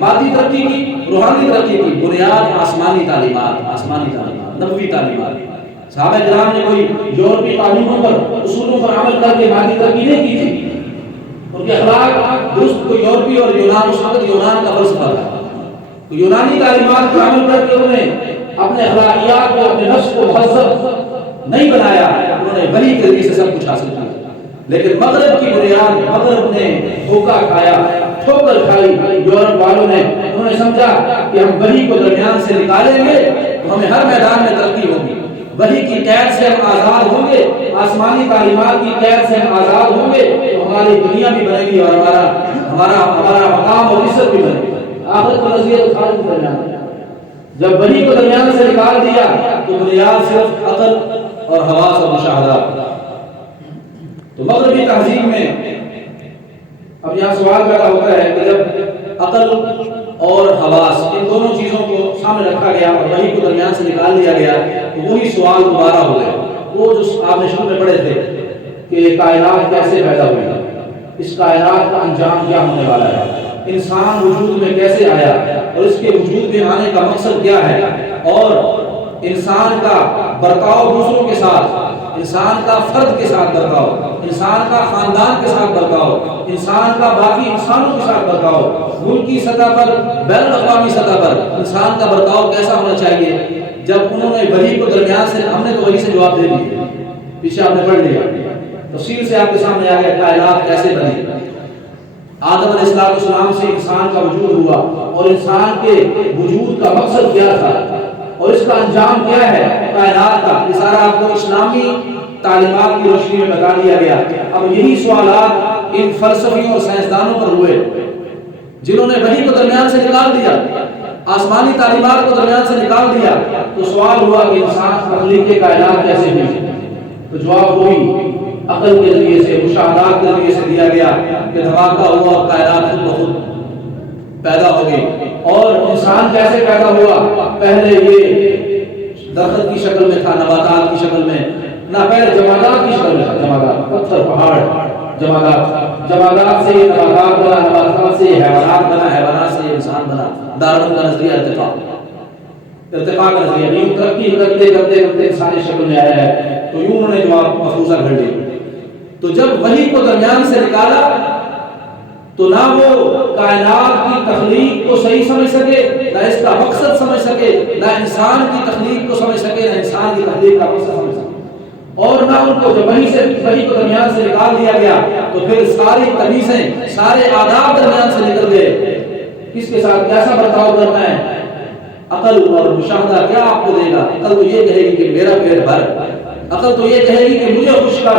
مادی ترقی کی، روحانی ترقی کی؟ بنیاد آسمانی تعلیمات، نبوی تعلیمات۔ صحابہ کرام نے کوئی یورپی قانونوں پر، اصولوں پر عمل کر کے مادی ترقی نہیں کی تھی۔ ان کے اخلاق درست، کوئی یورپی اور یونان، اس وقت یونان کا فلسفہ تھا، یونانی تعلیمات پر عمل کر کے انہوں نے اپنے اخلاقیات کو، اپنے نفس کو مہذب نہیں بنایا، انہوں نے وحی کے ذریعے سے سب کچھ حاصل کیا۔ لیکن مغرب کی بنیاد، مغرب نے دھوکہ کھایا، ٹھوکر کھائی یورپ والوں نے۔ انہوں نے سمجھا کہ ہم وحی کو درمیان سے نکالیں گے تو ہمیں ہر میدان میں ترقی ہوگی، وحی کی قید سے ہم آزاد ہوں گے، آسمانی تعلیمات کی قید سے ہم آزاد ہوں گے تو ہماری دنیا بھی بنے گی اور ہمارا مقام اور عزت بھی بنے گی۔ آخرت کا نظریہ تو خارج درمیان ہے۔ جب وحی کو درمیان سے نکال دیا تو بنیاد صرف عقل اور حواس اور مشاہدات۔ تو مغربی تہذیب میں اب یہاں سوال پیدا ہوتا ہے کہ جب عقل اور حواس ان دونوں چیزوں کو سامنے رکھا گیا اور وحی کو درمیان سے نکال دیا گیا تو وہی سوال دوبارہ ہو گئے، وہ جو آپ نے شروع میں پڑھے تھے کہ کائنات کیسے پیدا ہوئی، اس کائنات کا انجام کیا ہونے والا ہے، انسان وجود میں کیسے آیا اور اس کے وجود میں آنے کا مقصد کیا ہے، اور انسان کا برتاؤ دوسروں کے ساتھ، انسان کا فرد کے ساتھ برتاؤ، انسان کا خاندان کے ساتھ برتاؤ، انسان کا باقی انسانوں کے ساتھ برتاؤ، ملکی سطح پر بین الاقوامی سطح پر انسان کا برتاؤ کیسا ہونا چاہیے۔ جب انہوں نے وحی کو درمیان سے، ہم نے تو وحی سے جواب دے دیا، پیچھے آپ نے پڑھ لیا، تفصیل سے آپ کے سامنے آ گیا کائنات کیسے بنی۔ آدم علیہ السلام سے انسان کا وجود ہوا اور انسان کے وجود کا مقصد کیا تھا اور اس کا انجام کیا ہے کائنات کا، یہ سارا آپ کو اسلامی تعلیمات کی روشنی میں بتا دیا گیا۔ اب یہی سوالات ان فلسفیوں اور سائنسدانوں پر ہوئے جنہوں نے وحی کو درمیان سے نکال دیا، آسمانی تعلیمات کو درمیان سے نکال دیا، تو سوال ہوا کہ انسان تخلیق کائنات کیسے ہوئی، تو جواب وہی عقل کے ذریعے سے، مشاہدات کے ذریعے سے دیا گیا کہ دھماکہ ہوا اور کائنات خود بخود پیدا ہو گئی۔ اور انسان کیسے پیدا ہوا، پہلے یہ درخت کی شکل میں تھا، نباتات کی شکل میں، نہ پہلے جمادات کی شکل میں تھا، جمادات پتھر پہاڑ، جمادات سے نباتات بنا، نباتات سے حیوانات بنا، حیوانات سے انسان بنا۔ ڈارون کا نظریہ ارتقاء کا نظریہ، یوں ترقی کرتے کرتے کرتے انسانی شکل میں آیا ہے، تو یوں انہوں نے جواب مفروضہ گھڑ لی۔ تو جب وحی کو درمیان سے نکالا تو نہ وہ کائنات کی تخلیق کو صحیح سمجھ سکے، نہ اس کا مقصد سمجھ سکے، نہ انسان کی تخلیق کو سمجھ سکے، نہ انسان کی تخلیق کا مقصد سمجھ سکے، اور نہ ان کو جب وحی کو درمیان سے نکال دیا گیا تو پھر ساری تمیزیں، سارے آداب درمیان سے نکل گئے۔ کس کے ساتھ کیسا برتاؤ کرنا ہے، عقل اور مشاہدہ کیا آپ کو دے گا؟ عقل تو یہ کہے گی کہ میرا پیٹ بھر، عقل تو یہ کہے گی کہ مجھے خوش کر،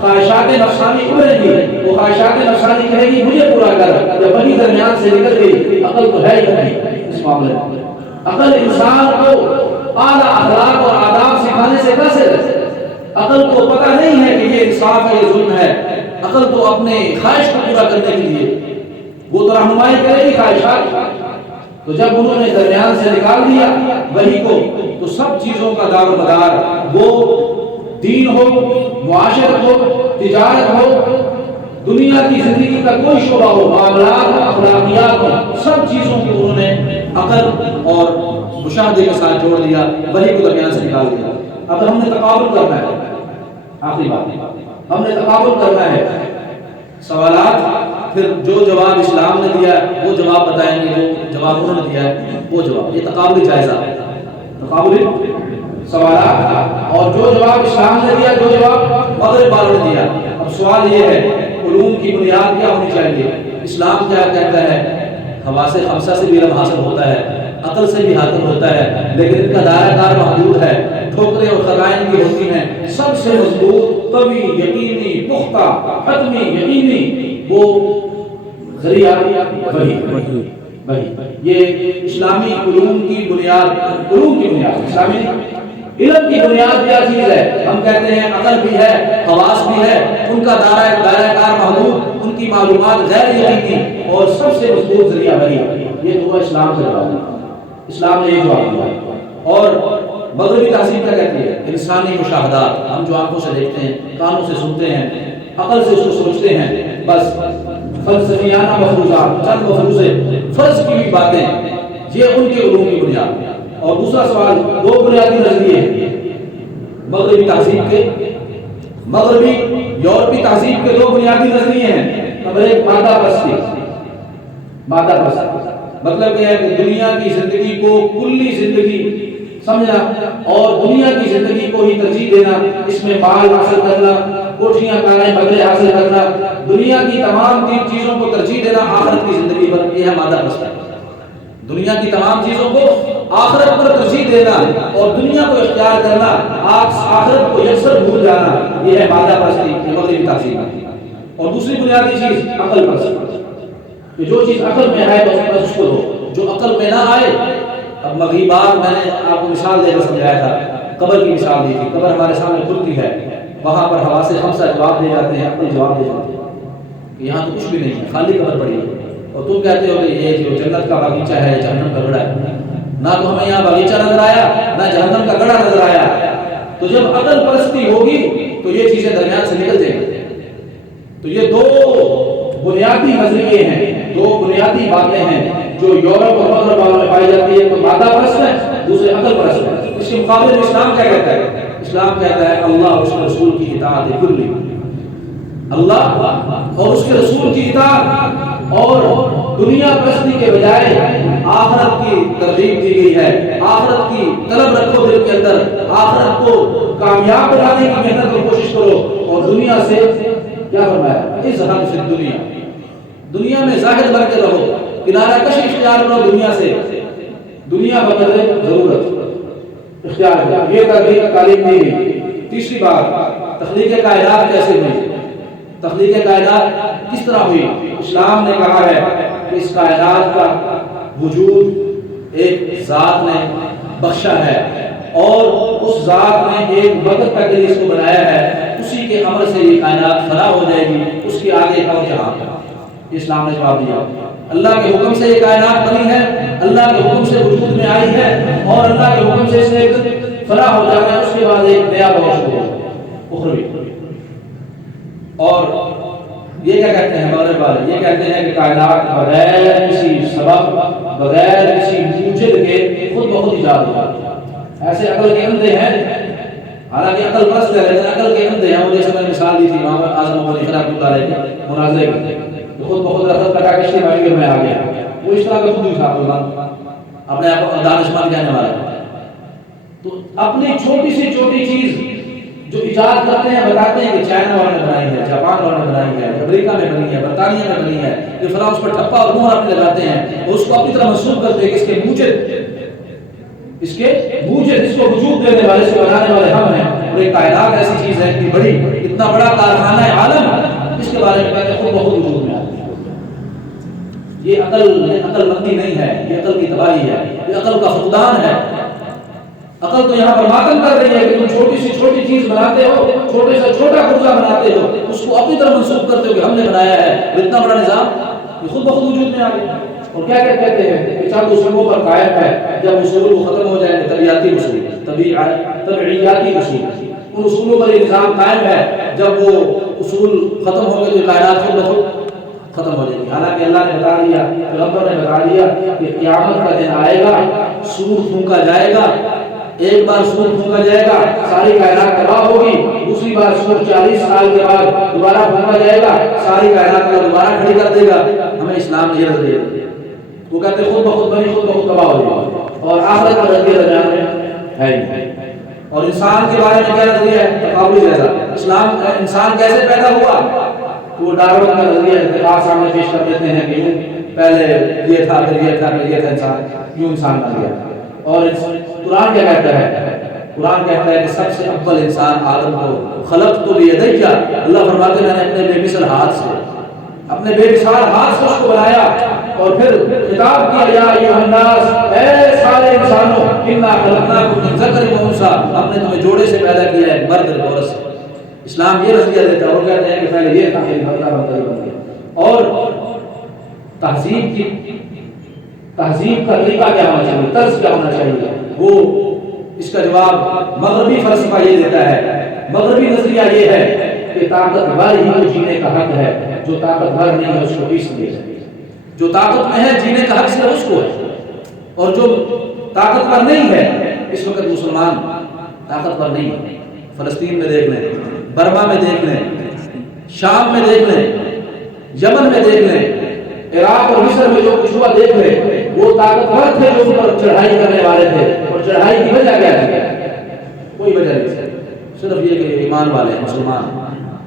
خواہشات نفسانی ابھرے گی، وہ خواہشات نفسانی کہے گی مجھے پورا کر۔ جب وحی درمیان سے نکل گئی، عقل تو ہے ہی نہیں اس معاملے میں۔ عقل انسان کو اعلیٰ اخلاق اور آداب سکھانے سے کیسے رہے؟ عقل کو پتہ نہیں ہے کہ یہ انصاف ہے، یہ ظلم ہے۔ عقل تو اپنے خواہش کو پورا کرنے کے لیے وہ تو رہنمائی کرے گی خواہشات۔ تو جب انہوں نے درمیان سے نکال دیا وحی کو تو سب چیزوں کا دار و مدار، وہ دین ہو، معاشرت ہو، تجارت ہو، دنیا کی زندگی کا کوئی شعبہ ہو، معاملات ہو، اخلاقیات ہو، سب چیزوں کو انہوں نے عقل اور مشاہدے کے ساتھ جوڑ دیا، وحی کو درمیان سے نکال دیا۔ اب ہم نے تقابل کرنا ہے، آخری بات، ہم نے تقابل کرنا ہے، سوالات پھر جو جواب اسلام نے دیا وہ جواب بتائیں گے، جو جواب انہوں نے دیا ہے وہ جواب، یہ تقابلی جائزہ، تقابلی سوالات اور جو جواب اسلام نے دیا، جو جواب مغرب والوں نے دیا۔ اب سوال یہ ہے علوم کی بنیاد کیا ہونی چاہیے، اسلام کیا کہتا ہے؟ حواس خمسہ سے بھی علم حاصل ہوتا ہے، عقل سے بھی حاصل ہوتا ہے، لیکن ان کا دائرہ کار محدود ہے، ٹھوکریں اور خطائیں بھی ہوتی ہیں۔ سب سے مضبوط، قوی، یقینی، پختہ، حتمی، یقینی وہ ذریعہ وحی، یہ اسلامی علوم کی بنیاد، علوم کی بنیاد، اسلامی علم کی بنیاد کیا چیز ہے؟ ہم کہتے ہیں عقل بھی ہے، حواس بھی ہے، ان کا دائرہ کار محدود، ان کی معلومات غیر یقینی، اور سب سے مضبوط ذریعہ وحی۔ یہ تو اسلام سے جواب، اسلام نے یہ جواب دیا۔ اور مغربی تہذیب کیا کہتی ہے؟ انسانی مشاہدات، ہم جو آنکھوں سے دیکھتے ہیں، کانوں سے سنتے ہیں، عقل سے اس کو سوچتے ہیں، بس فلسفیانہ مفروضات، چند مفروضے، فرض کی بھی باتیں، یہ ان کے علوم کی بنیاد۔ اور دوسرا سوال، دو بنیادی نظریے ہیں مغربی تہذیب کے، مغربی یورپی تہذیب کے دو بنیادی نظریے ہیں۔ نمبر ایک، مادہ پرستی، مادہ پرستی مطلب یہ ہے کہ دنیا کی زندگی کو کلی زندگی سمجھنا اور دنیا کی زندگی کو ہی ترجیح دینا، اس میں مال حاصل کرنا، کوٹھیاں کاریں بنگلے حاصل کرنا، دنیا کی تمام چیزوں کو ترجیح دینا آخرت کی زندگی پر، یہ ہے مادہ پرستی۔ دنیا کی تمام چیزوں کو آخرت پر ترجیح لینا اور دنیا کو اختیار کرنا، آخرت کو یکسر بھول جانا، یہ ہے مادہ پرستی کی مغربی تہذیب۔ اور دوسری بنیادی چیز عقل پرستی، کہ جو چیز عقل میں ہے بس اس کو دو، جو عقل میں نہ آئے۔ اب مغیبات میں نے آپ کو مثال دے کر سمجھایا تھا، قبر کی مثال دی تھی۔ قبر ہمارے سامنے کھلتی ہے، وہاں پر حواس خمسہ جواب دے جاتے ہیں، عقل جواب دے جاتے ہیں کہ یہاں تو کچھ بھی نہیں ہے، خالی قبر پڑی ہے، اور تم کہتے ہو کہ یہ جو جنت کا باغیچہ ہے جہنم کا گڑھا ہے۔ نہ تو ہمیں یہاں باغیچہ نظر آیا، نہ جہنم کا گڑھا نظر آیا۔ تو جب عقل پرستی ہوگی تو یہ چیزیں درمیان سے نکل جائیں گی۔ تو یہ دو بنیادی نظریے ہیں، دو بنیادی باتیں ہیں جو یورپ اور مغرب والوں میں پائی جاتی ہے۔ تو مادہ پرست ہے، دوسرے عقل پرست ہے۔ اس کے مقابلے میں اسلام کیا کہتا ہے؟ اسلام کہتا ہے اللہ اور اس کے رسول کی اطاعت کلی، اللہ اور اس کے رسول کی اطاعت، اور دنیا پرستی کے بجائے آخرت کی ترغیب دی گئی ہے۔ آخرت کی طلب رکھو دل کے اندر، آخرت کو کامیاب بنانے کی محنت اور کوشش کرو، اور دنیا سے کیا فرمایا؟ اذهب فی الدنیا، دنیا میں زاہد بن کے رہو، کنارہ کشی اختیار کرو دنیا سے، دنیا بقدر ضرورت اختیار کرو۔ یہ تعلیم دی گئی۔ تیسری بات، تخلیق کائنات کیسے ہوئی؟ تخلیق کائنات کس طرح ہوئی؟ اسلام نے کہا ہے کہ اس کائنات کا وجود ایک ذات نے بخشا ہے، اور اس ذات نے ایک وقت تک اس کو بنایا ہے، اسی کے امر سے یہ کائنات فنا ہو جائے گی، اس کے آگے اور جہاں۔ اسلام نے جواب دیا، اللہ کے حکم سے یہ کائنات بنی ہے، اللہ کے حکم سے وجود میں آئی ہے، اور اللہ کے حکم سے اس نے ایک فنا ہو جانا ہے، اس کے بعد ایک نیا دور شروع ہو اخروی۔ اور یہ کیا کہتے ہیں مغرب والے؟ یہ کہتے ہیں کہ کائنات بغیر کسی سبب، بغیر کسی موجد کے خود بخود ایجاد ہوا۔ ایسے عقل کے اندھے ہیں، حالانکہ عقل پرست ہے لیکن عقل کے اندھے ہیں۔ وہ جیسے میں نے مثال دی تھی امام اعظم ابو حنیفہ رحمۃ اللہ علیہ کے مناظرے کی، خود بخود رخت کٹا کشتی میں میں آ گیا، وہ اس طرح کا خود ہی تھا، اپنے آپ کو دانشمند کہنے والا۔ تو اپنی چھوٹی سی چھوٹی چیز جو ایجاد کرتے ہیں بتاتے ہیں کہ چائنا والوں نے بنائی ہے، جاپان والوں نے بنائی ہے، امریکہ میں بنی ہے، برطانیہ میں بنی ہے، یہ فلاں اس پر ٹھپا اور مہر اپنے لگاتے ہیں، اور اس کو اپنی طرح منسوخ کرتے ہیں کہ اس کے موجد، اس کو وجود دینے والے، اس کو بنانے والے ہم ہیں۔ اور ایک کائنات ایسی چیز ہے اتنی بڑی، اتنا بڑا کارخانہ عالم، اس کے بارے میں کہتے ہیں خود بخود وجود میں آتی ہے۔ یہ عقل مندی نہیں ہے، یہ عقل کی تباہی ہے، یہ عقل کا فقدان ہے۔ عقل تو یہاں پر ماتم کر رہی ہے کہ تم چھوٹی سی چھوٹی چیز بناتے ہو، چھوٹے سے چھوٹا پرزہ بناتے ہو، اس کو اپنی طرح منسوخ کرتے ہو کہ ہم نے بنایا ہے۔ اتنا بڑا نظام یہ خود بخود وجود میں آ گیا۔ اور کیا کہتے ہیں کہ چند اصولوں پر قائم ہے، جب اصول ختم ہو جائیں گے، طبیعیاتی اصول، ان اصولوں پر یہ نظام قائم ہے، جب وہ اصول ختم ہوں گے تو کائنات خود بخود ختم ہو جائے گی۔ حالانکہ اللہ نے بتا دیا، پیغمبر نے بتا دیا کہ قیامت کا دن آئے گا، سور پھونکا جائے گا، ایک بار سور پھونکا جائے گا ساری کائنات تباہ ہوگی، دوسری بار سور 40 سال کے بعد دوبارہ پھونکا جائے گا، ساری کائنات کو دوبارہ کھڑی کر دے گا۔ ہمیں اسلام نے یہ نظریہ دیا، وہ کہتے ہیں خود بخود بنی، خود بخود تباہ ہو جائے گا، اور آخرت کا نظریہ درمیان میں ہے ہی۔ اور انسان کے بارے میں کیا نظریہ ہے؟ تقابلی جیسا۔ اسلام انسان کیسے پیدا ہوا؟ تو وہ ڈارون کا نظریہ اتفاق سامنے پیش کر دیتے ہیں کہ یوں پہلے یہ تھا، پھر یہ تھا، پھر یہ تھا، انسان یوں انسان بن گیا۔ اور قرآن کیا کہتا ہے؟ قرآن کہتا ہے کہ سب سے اول انسان آدم کو خلقت بیدیہ، اللہ فرماتے ہیں میں نے اپنے بے مثل ہاتھ سے، اپنے بے مثال ہاتھ سے اس کو بنایا، اور پھر خطاب کیا یا ایھا الناس، اے سارے انسانوں، انا خلقناکم من ذکر و انثی، ہم نے تمہیں جوڑے سے پیدا کیا ہے، مرد اور عورت سے۔ اسلام یہ نظریہ دیتا ہے، اور کہتے ہیں کہ پہلے یہ تھا کہ بندہ بن گیا۔ اور تہذیب کا طریقہ کیا ہونا چاہیے، طرز کیا ہونا چاہیے، وہ اس کا جواب مغربی فلسفہ یہ دیتا ہے، مغربی نظریہ یہ ہے کہ طاقتور ہی کو جینے کا حق ہے، جو طاقتور نہیں ہے اس کو پیس دیا جائے، جو طاقت میں ہے جینے کا حق صرف اس کو ہے، اور جو طاقتور نہیں ہے، اس وقت مسلمان طاقتور نہیں ہے۔ فلسطین میں دیکھ لیں، برما میں دیکھ لیں، شام میں دیکھ لیں، یمن میں دیکھ لیں، عراق اور مصر میں جو کچھ ہوا دیکھ لیں، وہ طاقتور تھے جو ان پر چڑھائی کرنے والے تھے، اور چڑھائی کی وجہ کیا تھی؟ کوئی وجہ نہیں تھی، صرف یہ کہ ایمان والے ہیں، مسلمان،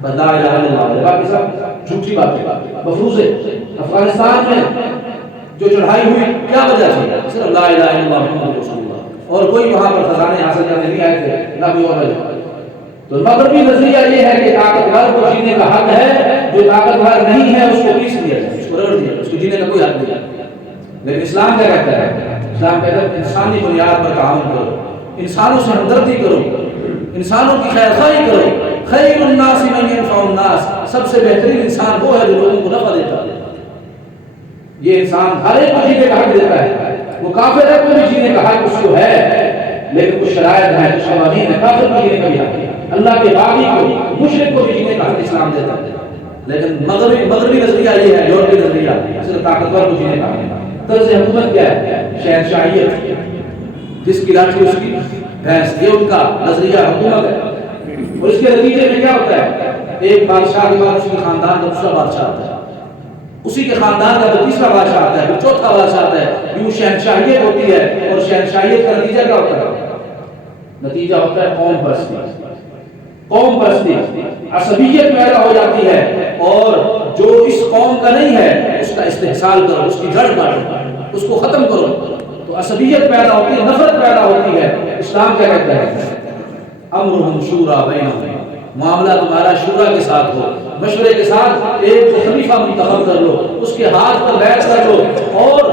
بس لا الہ الا اللہ، باقی سب جھوٹی باتیں مفروض ہے۔ افغانستان میں جو چڑھائی ہوئی کیا وجہ تھی؟ صرف لا الہ الا اللہ محمد رسول اللہ، اور کوئی وہاں پر خزانے حاصل کرنے نہیں آئے تھے، نہ کوئی اور وجہ۔ تو مغربی نظریہ یہ ہے کہ طاقتور کو جینے کا حق ہے، جو طاقتور نہیں ہے اس کو پیس دیا جائے، اس کو رگڑ دیا جائے، اس کو جینے کا کوئی حق نہیں ہے۔ لیکن اسلام کیا کہتا ہے؟ اسلام کہتا ہے انسانی بنیاد پر تعاون کرو، انسانوں سے ہمدردی کرو، انسانوں کی خیر خواہی کرو۔ خیر الناس من ينفع الناس، سب سے بہترین انسان وہ ہے جو لوگوں کو نفع دیتا ہے۔ یہ انسان ہر ایک کو جینے کا حق دیتا ہے، وہ کافر ہے کوئی بھی جینے کا حق اس کو ہے، لیکن کچھ شرائط ہیں، کچھ قوانین ہیں، کافر کو جینے کا بھی حق ہے، اللہ کے باغی کو، مشرک کو بھی جینے کا حق اسلام دیتا ہے۔ لیکن مغربی نظریہ یہ ہے، یورپی نظریہ صرف طاقتور کو جینے کا حق ہے۔ طرز حکومت کیا ہے؟ شہنشاہیت، جس کی لاٹھی اس کی بھینس، یہ ان کا نظریہ حکومت ہے۔ اور اس کے نتیجے میں کیا ہوتا ہے؟ ایک بادشاہ کے بعد اس کے خاندان کا دوسرا بادشاہ آتا ہے، اسی کے خاندان کا تیسرا بادشاہ آتا ہے، پھر چوتھا بادشاہ آتا ہے، یوں شہنشاہیت ہوتی ہے۔ اور شہنشاہیت کا نتیجہ کیا ہوتا ہے؟ نتیجہ ہوتا ہے قوم پرستی، قوم پرستی، عصبیت پیدا ہو جاتی ہے، اور جو اس قوم کا نہیں ہے اس کا استحصال کرو، اس کی جڑ کاٹو، اس کو ختم کرو، تو عصبیت پیدا ہوتی ہے، نفرت پیدا ہوتی ہے۔ اسلام کیا کہتا ہے؟ امرهم شورا بینہم، معاملہ تمہارا شورا کے ساتھ ہو، مشورے کے ساتھ ایک خلیفہ منتخب کر لو، اس کے ہاتھ پر بیعت کر لو اور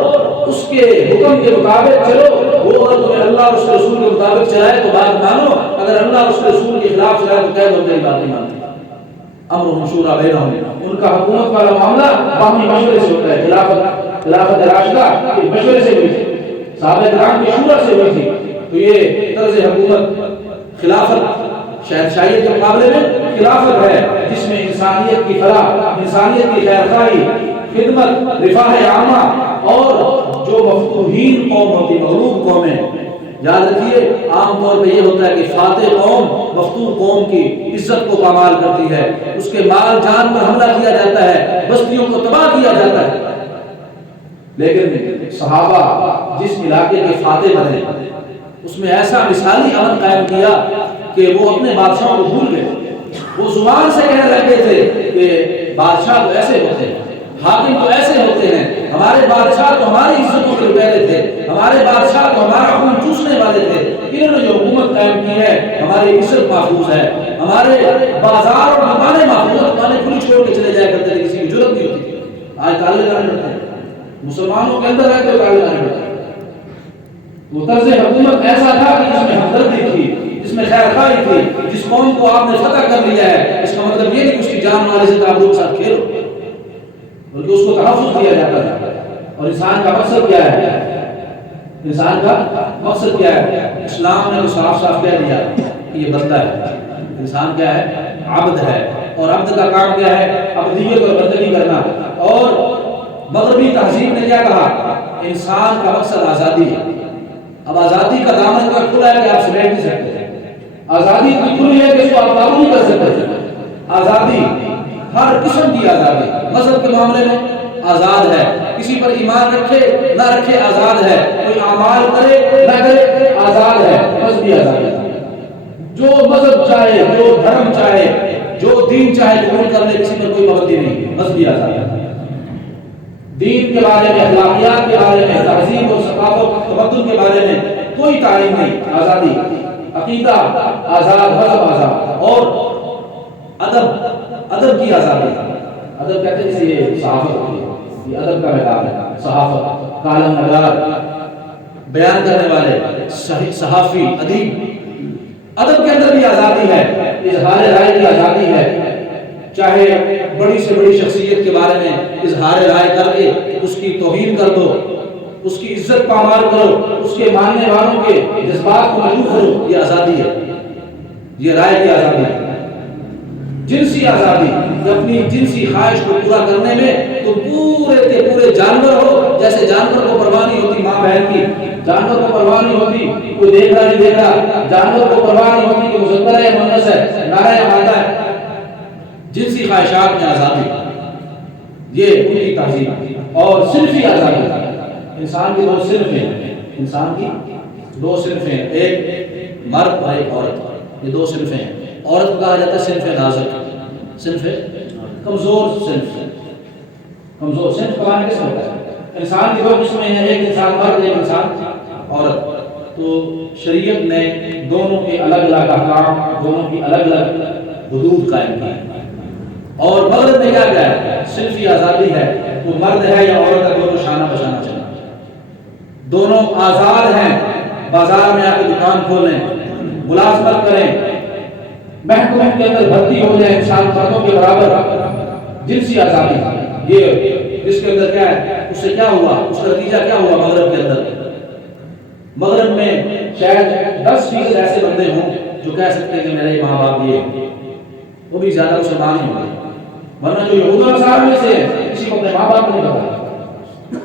اس کے حکم کے مطابق چلو۔ وہ اگر تمہیں اللہ اور اس کے رسول کے مطابق چلائے تو بات مانو، اگر اللہ اور اس کے رسول کے خلاف چلائے تو کہہ دو میری بات نہیں مانتے۔ امرهم شورا بینہم، ان کا حکومت والا معاملہ باہمی مشورے سے ہوتا ہے۔ خلافت راشدہ کے مشورے سے ہوئی تھی، صحابہ کرام کی شورا سے ہوئی تھی۔ تو یہ طرز حکومت خلافت شہنشاہیت کے مقابلے میں خلافت ہے، جس میں انسانیت کی فلاح، انسانیت کی خیر خواہی، خدمت، رفاہ عامہ، اور جو مفتوحین قوم ہوتی، مغلوب قومیں، یاد رکھیے عام طور پہ یہ ہوتا ہے کہ فاتح قوم مفتوح قوم کی عزت کو پامال کرتی ہے، اس کے مال جان پر حملہ کیا جاتا ہے، بستیوں کو تباہ کیا جاتا ہے۔ لیکن صحابہ جس علاقے کے فاتح بنے، اس میں ایسا مثالی امن قائم کیا کہ وہ اپنے بادشاہ کو بھول گئے۔ وہ زبان سے کہنے لگے تھے کہ بادشاہ تو ایسے ہوتے ہیں، حاکم تو ایسے ہوتے ہیں، ہمارے بادشاہ تو ہماری عزتوں کے پہلے تھے، ہمارے بادشاہ تو ہمارا خون چوسنے والے تھے، انہوں نے جو حکومت قائم کی ہے ہماری عزت محفوظ ہے، ہمارے بازار اور دکانیں محفوظ، دکانیں کھلی چھوڑ کے چلے جایا کرتے تھے، کسی کی ضرورت نہیں ہوتی تھی۔ آج تالے لگانے پڑتے ہیں، مسلمانوں کے اندر رہتے ہوئے تالے لگانے پڑتے ہیں۔ وہ طرز حکومت ایسا تھا کہ جس میں ہمدردی تھی، جس میں خیر خواہی تھی، جس قوم کو آپ نے فتح کر لیا ہے، اس کا مطلب یہ نہیں کہ اس کی جان مال سے تعلق کے ساتھ کھیلو، بلکہ اس کو تحفظ دیا جاتا ہے۔ اور انسان کا مقصد کیا ہے؟ انسان کا مقصد کیا ہے؟ اسلام نے تو صاف صاف کہہ دیا کہ یہ بندہ ہے، انسان کیا ہے؟ عبد ہے، اور عبد کا کام کیا ہے؟ عبدیت اور بندگی کرنا۔ اور مغربی تہذیب نے کیا کہا؟ انسان کا مقصد آزادی ہے۔ اب آزادی کا دامن کا کھلا ہے کہ آپ سمیٹ نہیں سکتے، آزادی کی کھلی ہے کہ اس کو آپ قابو نہیں کر سکتے۔ آزادی، ہر قسم کی آزادی، مذہب کے معاملے میں آزاد ہے، کسی پر ایمان رکھے نہ رکھے آزاد ہے، کوئی اعمال کرے نہ کرے آزاد ہے، مذہبی آزادی۔ جو مذہب چاہے، جو دھرم چاہے، جو دین چاہے قبول کر لے، کسی پر کوئی پابندی نہیں، مذہبی آزادی۔ دین کے بارے میں، اخلاقیات کے بارے میں، تہذیب اور ثقافت تمدن کے بارے میں کوئی تعلیم نہیں، آزادی۔ عقیدہ آزاد، مذہب آزاد، اور ادب کی آزادی۔ ادب کہتے ہیں جسے یہ صحافت ہوتی ہے، یہ ادب کا میدان ہے۔ صحافت، کالم نگار، بیان کرنے والے، صحافی، ادیب، ادب کے اندر بھی آزادی ہے، اظہار رائے کی آزادی ہے۔ چاہے بڑی سے بڑی شخصیت کے بارے میں اظہار رائے کر کے اس کی توہین کر دو، اس کی عزت پامال کرو، اس کے ماننے والوں کے جذبات کو مجروح کرو، یہ آزادی ہے، یہ رائے کی آزادی ہے۔ جنسی آزادی، اپنی جنسی خواہش کو پورا کرنے میں تو پورے کے پورے جانور ہو، جیسے جانور کو پرواہ نہیں ہوتی ماں بہن کی، جانور کو پرواہ نہیں ہوتی کوئی دیکھ رہا نہیں دیکھ رہا، جانور کو پرواہ نہیں ہوتی کہ مذکر ہے مؤنث ہے، نر ہے مادہ ہے۔ جنسی خواہشات میں آزادی، یہ ان کی تہذیب۔ اور صنفی آزادی، انسان کی دو صنف ہیں، انسان کی دو صنف ہیں، ایک مرد اور ایک عورت، یہ دو صنفیں ہیں۔ عورت کو کہا جاتا ہے صنف نازک، صنف کمزور، صنف کمزور۔ صنف کمانے کس ہوتا ہے؟ انسان کی دو قسمیں ہیں، ایک انسان مرد، ایک انسان عورت۔ تو شریعت نے دونوں کے الگ الگ احکام، دونوں کی الگ الگ حدود قائم کی. اور مغرب میں کیا ہے؟ صنفی آزادی ہے. وہ مرد ہے یا عورت ہے، دونوں شانہ بشانہ چلیں، دونوں آزاد ہیں. بازار میں آ کے دکان کھولیں، ملازمت کریں، محکموں کے اندر بھرتی ہو جائیں، انسان مردوں کے برابر. جنسی آزادی، یہ جس کے اندر کیا ہے، اس سے کیا ہوا، اس کا نتیجہ کیا ہوا مغرب کے اندر؟ مغرب میں شاید 10% ایسے بندے ہوں جو کہہ سکتے ہیں کہ میرے ماں باپ یہ، وہ بھی زیادہ مسلمان ہی ہوں گے. ورنہ جو یہود و نصارہ میں سے کسی کو اپنے ماں باپ نہیں پتا،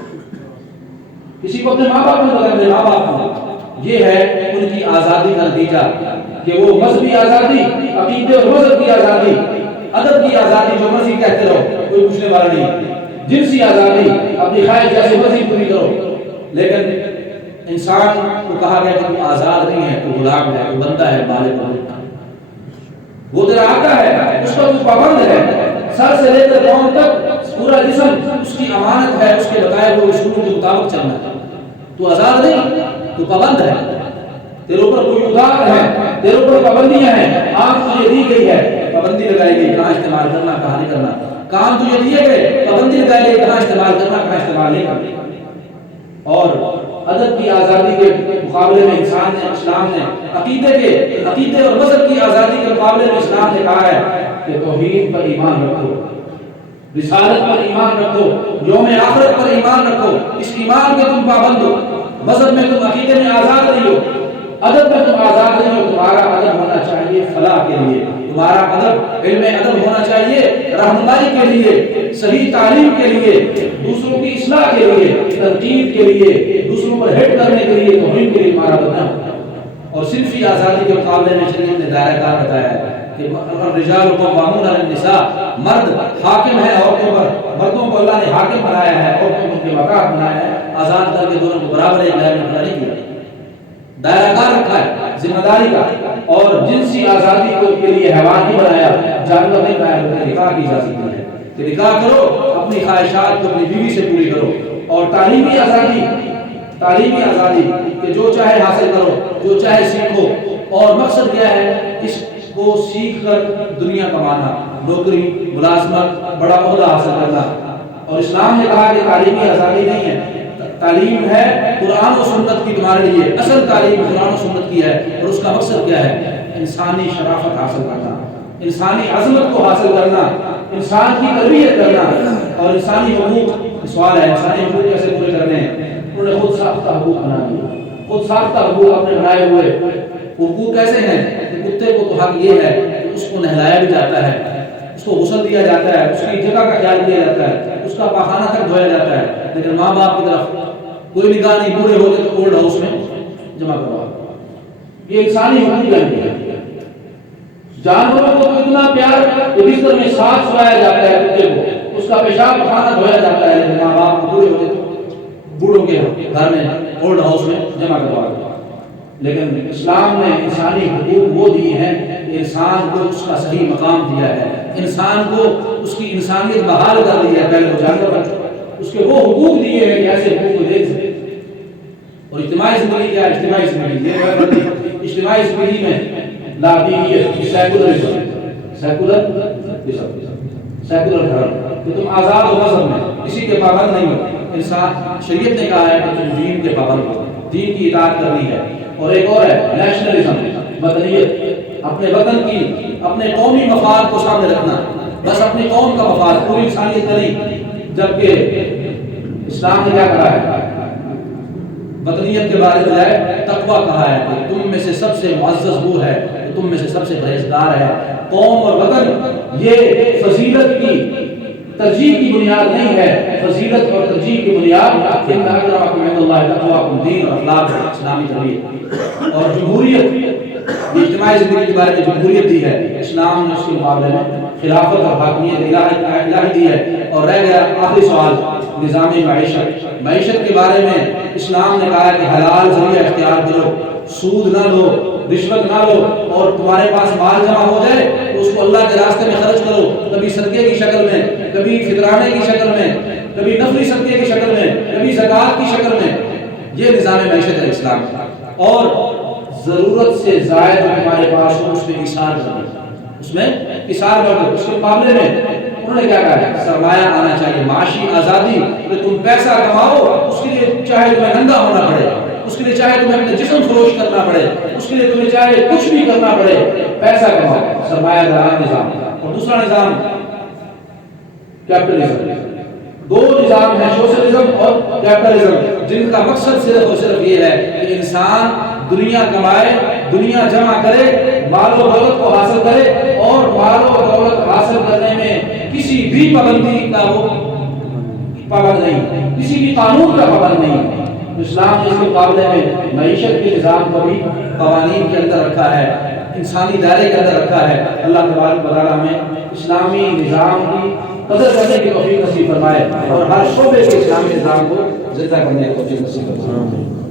کسی کو اپنے ماں باپ نہیں پتا، اپنے ماں باپ کو. یہ ہے ان کی آزادی کا نتیجہ کہ وہ مذہبی آزادی، عقیدے اور مذہب کی آزادی، ادب کی آزادی، جو مرضی کہتے رہو کوئی پوچھنے والا نہیں. جنسی آزادی، اپنی خواہش جیسے مرضی پوری کرو. لیکن انسان کو کہا گیا کہ تو آزاد نہیں ہے، تو غلام ہے، تو بندہ ہے، مالک ہے. وہ تیرا آقا ہے، اس پر تو پابند ہے، سر سے لے کر پاؤں تک پورا جسم اس کی امانت ہے، اس کے بتائے ہوئے اصولوں کے مطابق چلنا ہے. تو آزاد نہیں، تو پابند ہے. تیرے اوپر کوئی ادار ہے، تیرے اوپر پابندیاں ہیں. آنکھ تجھے دی گئی ہے، پابندی لگائی گئی کہاں استعمال کرنا، کہاں نہیں کرنا. کام تجھے دیے گئے، پابندی لگائی گئی کہاں استعمال کرنا، کہاں استعمال نہیں کرنا. اور ادب کی آزادی کے مقابلے میں انسان نے، اسلام نے عقیدے اور مذہب کی آزادی کے مقابلے میں اسلام نے کہا ہے کہ توحید پر ایمان رکھو، رسالت پر ایمان رکھو، یوم آخرت پر ایمان رکھو. اس ایمان کے تم پابند ہو. مذہب میں تم عقیدے میں آزاد نہیں ہو، ادب میں تم آزاد نہیں ہو. تمہارا ادب ہونا چاہیے فلاح کے لیے، تمہارا ادب علم ادب ہونا چاہیے رہنمائی کے لیے، صحیح تعلیم کے لیے، دوسروں کی اصلاح کے لیے، تنقید کے لیے، دوسروں پر ہٹ کرنے کے لیے، توہین کے لیے تمہارا ادب نہ. اور صنفی آزادی کے مقابلے میں شریعت نے دائرہ کار بتایا ہے کہ الرجال قوامون علی النساء، مرد حاکم ہے عورتوں پر. مردوں کو اللہ نے حاکم بنایا ہے، عورتوں کو ان کے مقام بنایا ہے. آزاد کر کے دونوں کو برابر ایک لائن میں کھڑا نہیں کیا، دائرہ کار رکھا ہے ذمہ داری کا. اور جنسی آزادی کو کے لیے حیوان نہیں بنایا، جانور نہیں بنایا، بلکہ نکاح کی اجازت دی ہے کہ نکاح کرو، اپنی خواہشات کو اپنی بیوی سے پوری کرو. اور تعلیمی آزادی کہ جو چاہے حاصل کرو، جو چاہے سیکھو. اور مقصد کیا ہے؟ اس کو سیکھ کر دنیا کمانا، نوکری، ملازمت، بڑا عہدہ حاصل کرنا. اور اسلام نے کہا کہ تعلیمی آزادی نہیں ہے، تعلیم ہے قرآن و سنت کی تمہارے لیے. اصل تعلیم قرآن و سنت کی ہے. اور اس کا مقصد کیا ہے؟ انسانی شرافت حاصل کرنا، انسانی عظمت کو حاصل کرنا، انسان کی تربیت کرنا. اور انسانی حقوق، سوال ہے انسانی حقوق کیسے پورے کرنے ہیں؟ انہوں نے خود ساختہ حقوق بنا دیے، خود ساختہ حقوق اپنے بنائے ہوئے. حقوق کیسے ہیں کہ کتے کو تو حق یہ ہے کہ اس کو نہلایا بھی جاتا ہے، اس کو غسل دیا جاتا ہے، اس کی جگہ کا خیال کیا جاتا ہے، اس کا پاخانہ تک دھویا جاتا ہے. لیکن ماں باپ کی طرف کوئی نگاہ نہیں. بوڑھے ہوتے تو اولڈ ہاؤس میں جمع کروا. یہ انسانی حقوق ہے. جانوروں کو تو اتنا پیار کہ بستر میں ساتھ سلایا جاتا ہے، کتے کو اس کا پیشاب پاخانہ دھویا جاتا ہے. لیکن ماں باپ بوڑھے ہوتے تو بوڑھوں کے گھر میں اولڈ ہاؤس میں جمع کروا دیا. لیکن اسلام نے انسانی حقوق وہ دیے ہیں کہ انسان کو اس کا صحیح مقام دیا ہے، انسان کو اس کی انسانیت بحال کر دی ہے. پہلے وہ جانور بن چکا، اس کے وہ حقوق دیے ہیں کہ ایسے حقوق کو دیکھ سکتے. اور اجتماعی زندگی کیا ہے؟ اجتماعی زندگی یہ اجتماعی زندگی میں لادینیت، سیکولر دھرم کہ تم آزاد ہو مذہب میں، کسی کے پابند نہیں ہو. انسان شریعت نے کہا ہے کہ تم دین کے پابند ہو، دین کی اطاعت کرنی ہے. اور ایک اور ہے نیشنلزم، وطنیت، اپنے وطن کی، اپنے قومی مفاد کو سامنے رکھنا، بس اپنی قوم کا مفاد، پوری انسانیت کا نہیں. جبکہ اسلام نے کیا کہا ہے؟ وطنیت کے بارے میں تقویٰ کہا ہے کہ تم میں سے سب سے معزز وہ ہے، تم میں سے سب سے پرہیزگار ہے. قوم اور وطن یہ فضیلت کی ترجیح کی بنیاد نہیں ہے، فضیلت اور ترجیح کی بنیاد ان اکرمکم عند اللہ تقواکم، دین اور اخلاق اسلامی تربیت. اور جمہوریت، اجتماعی زندگی کے بارے میں جمہوریت دی ہے اسلام نے، اس کے مقابلے میں خلافت اور حاکمیت الہی دی ہے. اور رہ گیا آخری سوال، نظام معیشت کے بارے میں اسلام نے کہا کہ حلال ذریعہ اختیار کرو، سود نہ لو، رشوت نہ لو. اور تمہارے پاس مال جمع ہو جائے تو اس کو اللہ کے راستے میں خرچ کرو، کبھی صدقے کی شکل میں، کبھی فطرانے کی شکل میں، کبھی نفلی صدقے کی شکل میں، کبھی زکوٰۃ کی شکل میں. یہ نظام معیشت ہے اسلام کا. اور ضرورت سے زائد ہمارے پاس ہو اس میں اثار کر دیں، اس میں اثار کر دیں۔ اس کے مقابلے میں انہوں نے کیا کہا ہے؟ سرمایہ آنا چاہیے، معاشی آزادی، کہ تم پیسہ کماؤ، اس کے لیے چاہے تمہیں ننگا ہونا پڑے، اس کے لیے چاہے تمہیں اپنا جسم فروش کرنا پڑے، اس کے لیے تمہیں چاہے کچھ بھی کرنا پڑے، پیسہ کماؤ، سرمایہ دارانہ نظام۔ اور دوسرا نظام کیپٹلزم۔ دو نظام ہیں، سوشلزم اور کیپٹلزم، جن کا مقصد صرف اور صرف یہ ہے کہ انسان دنیا کمائے، دنیا جمع کرے، مال و دولت کو حاصل کرے، اور مال و دولت حاصل کرنے میں کسی بھی پابندی کا وہ پابند نہیں، کسی بھی قانون کا پابند نہیں۔ اسلام نے اس کے مقابلے میں معیشت کے نظام کو بھی قوانین کے اندر رکھا ہے، انسانی دائرے کے اندر رکھا ہے۔ اللہ تبارک و تعالیٰ ہمیں اسلامی نظام کی قدر کرنے کی توفیق نصیب فرمائے اور ہر شعبے کے اسلامی نظام کو زندہ کرنے کی توفیق نصیب فرمائے۔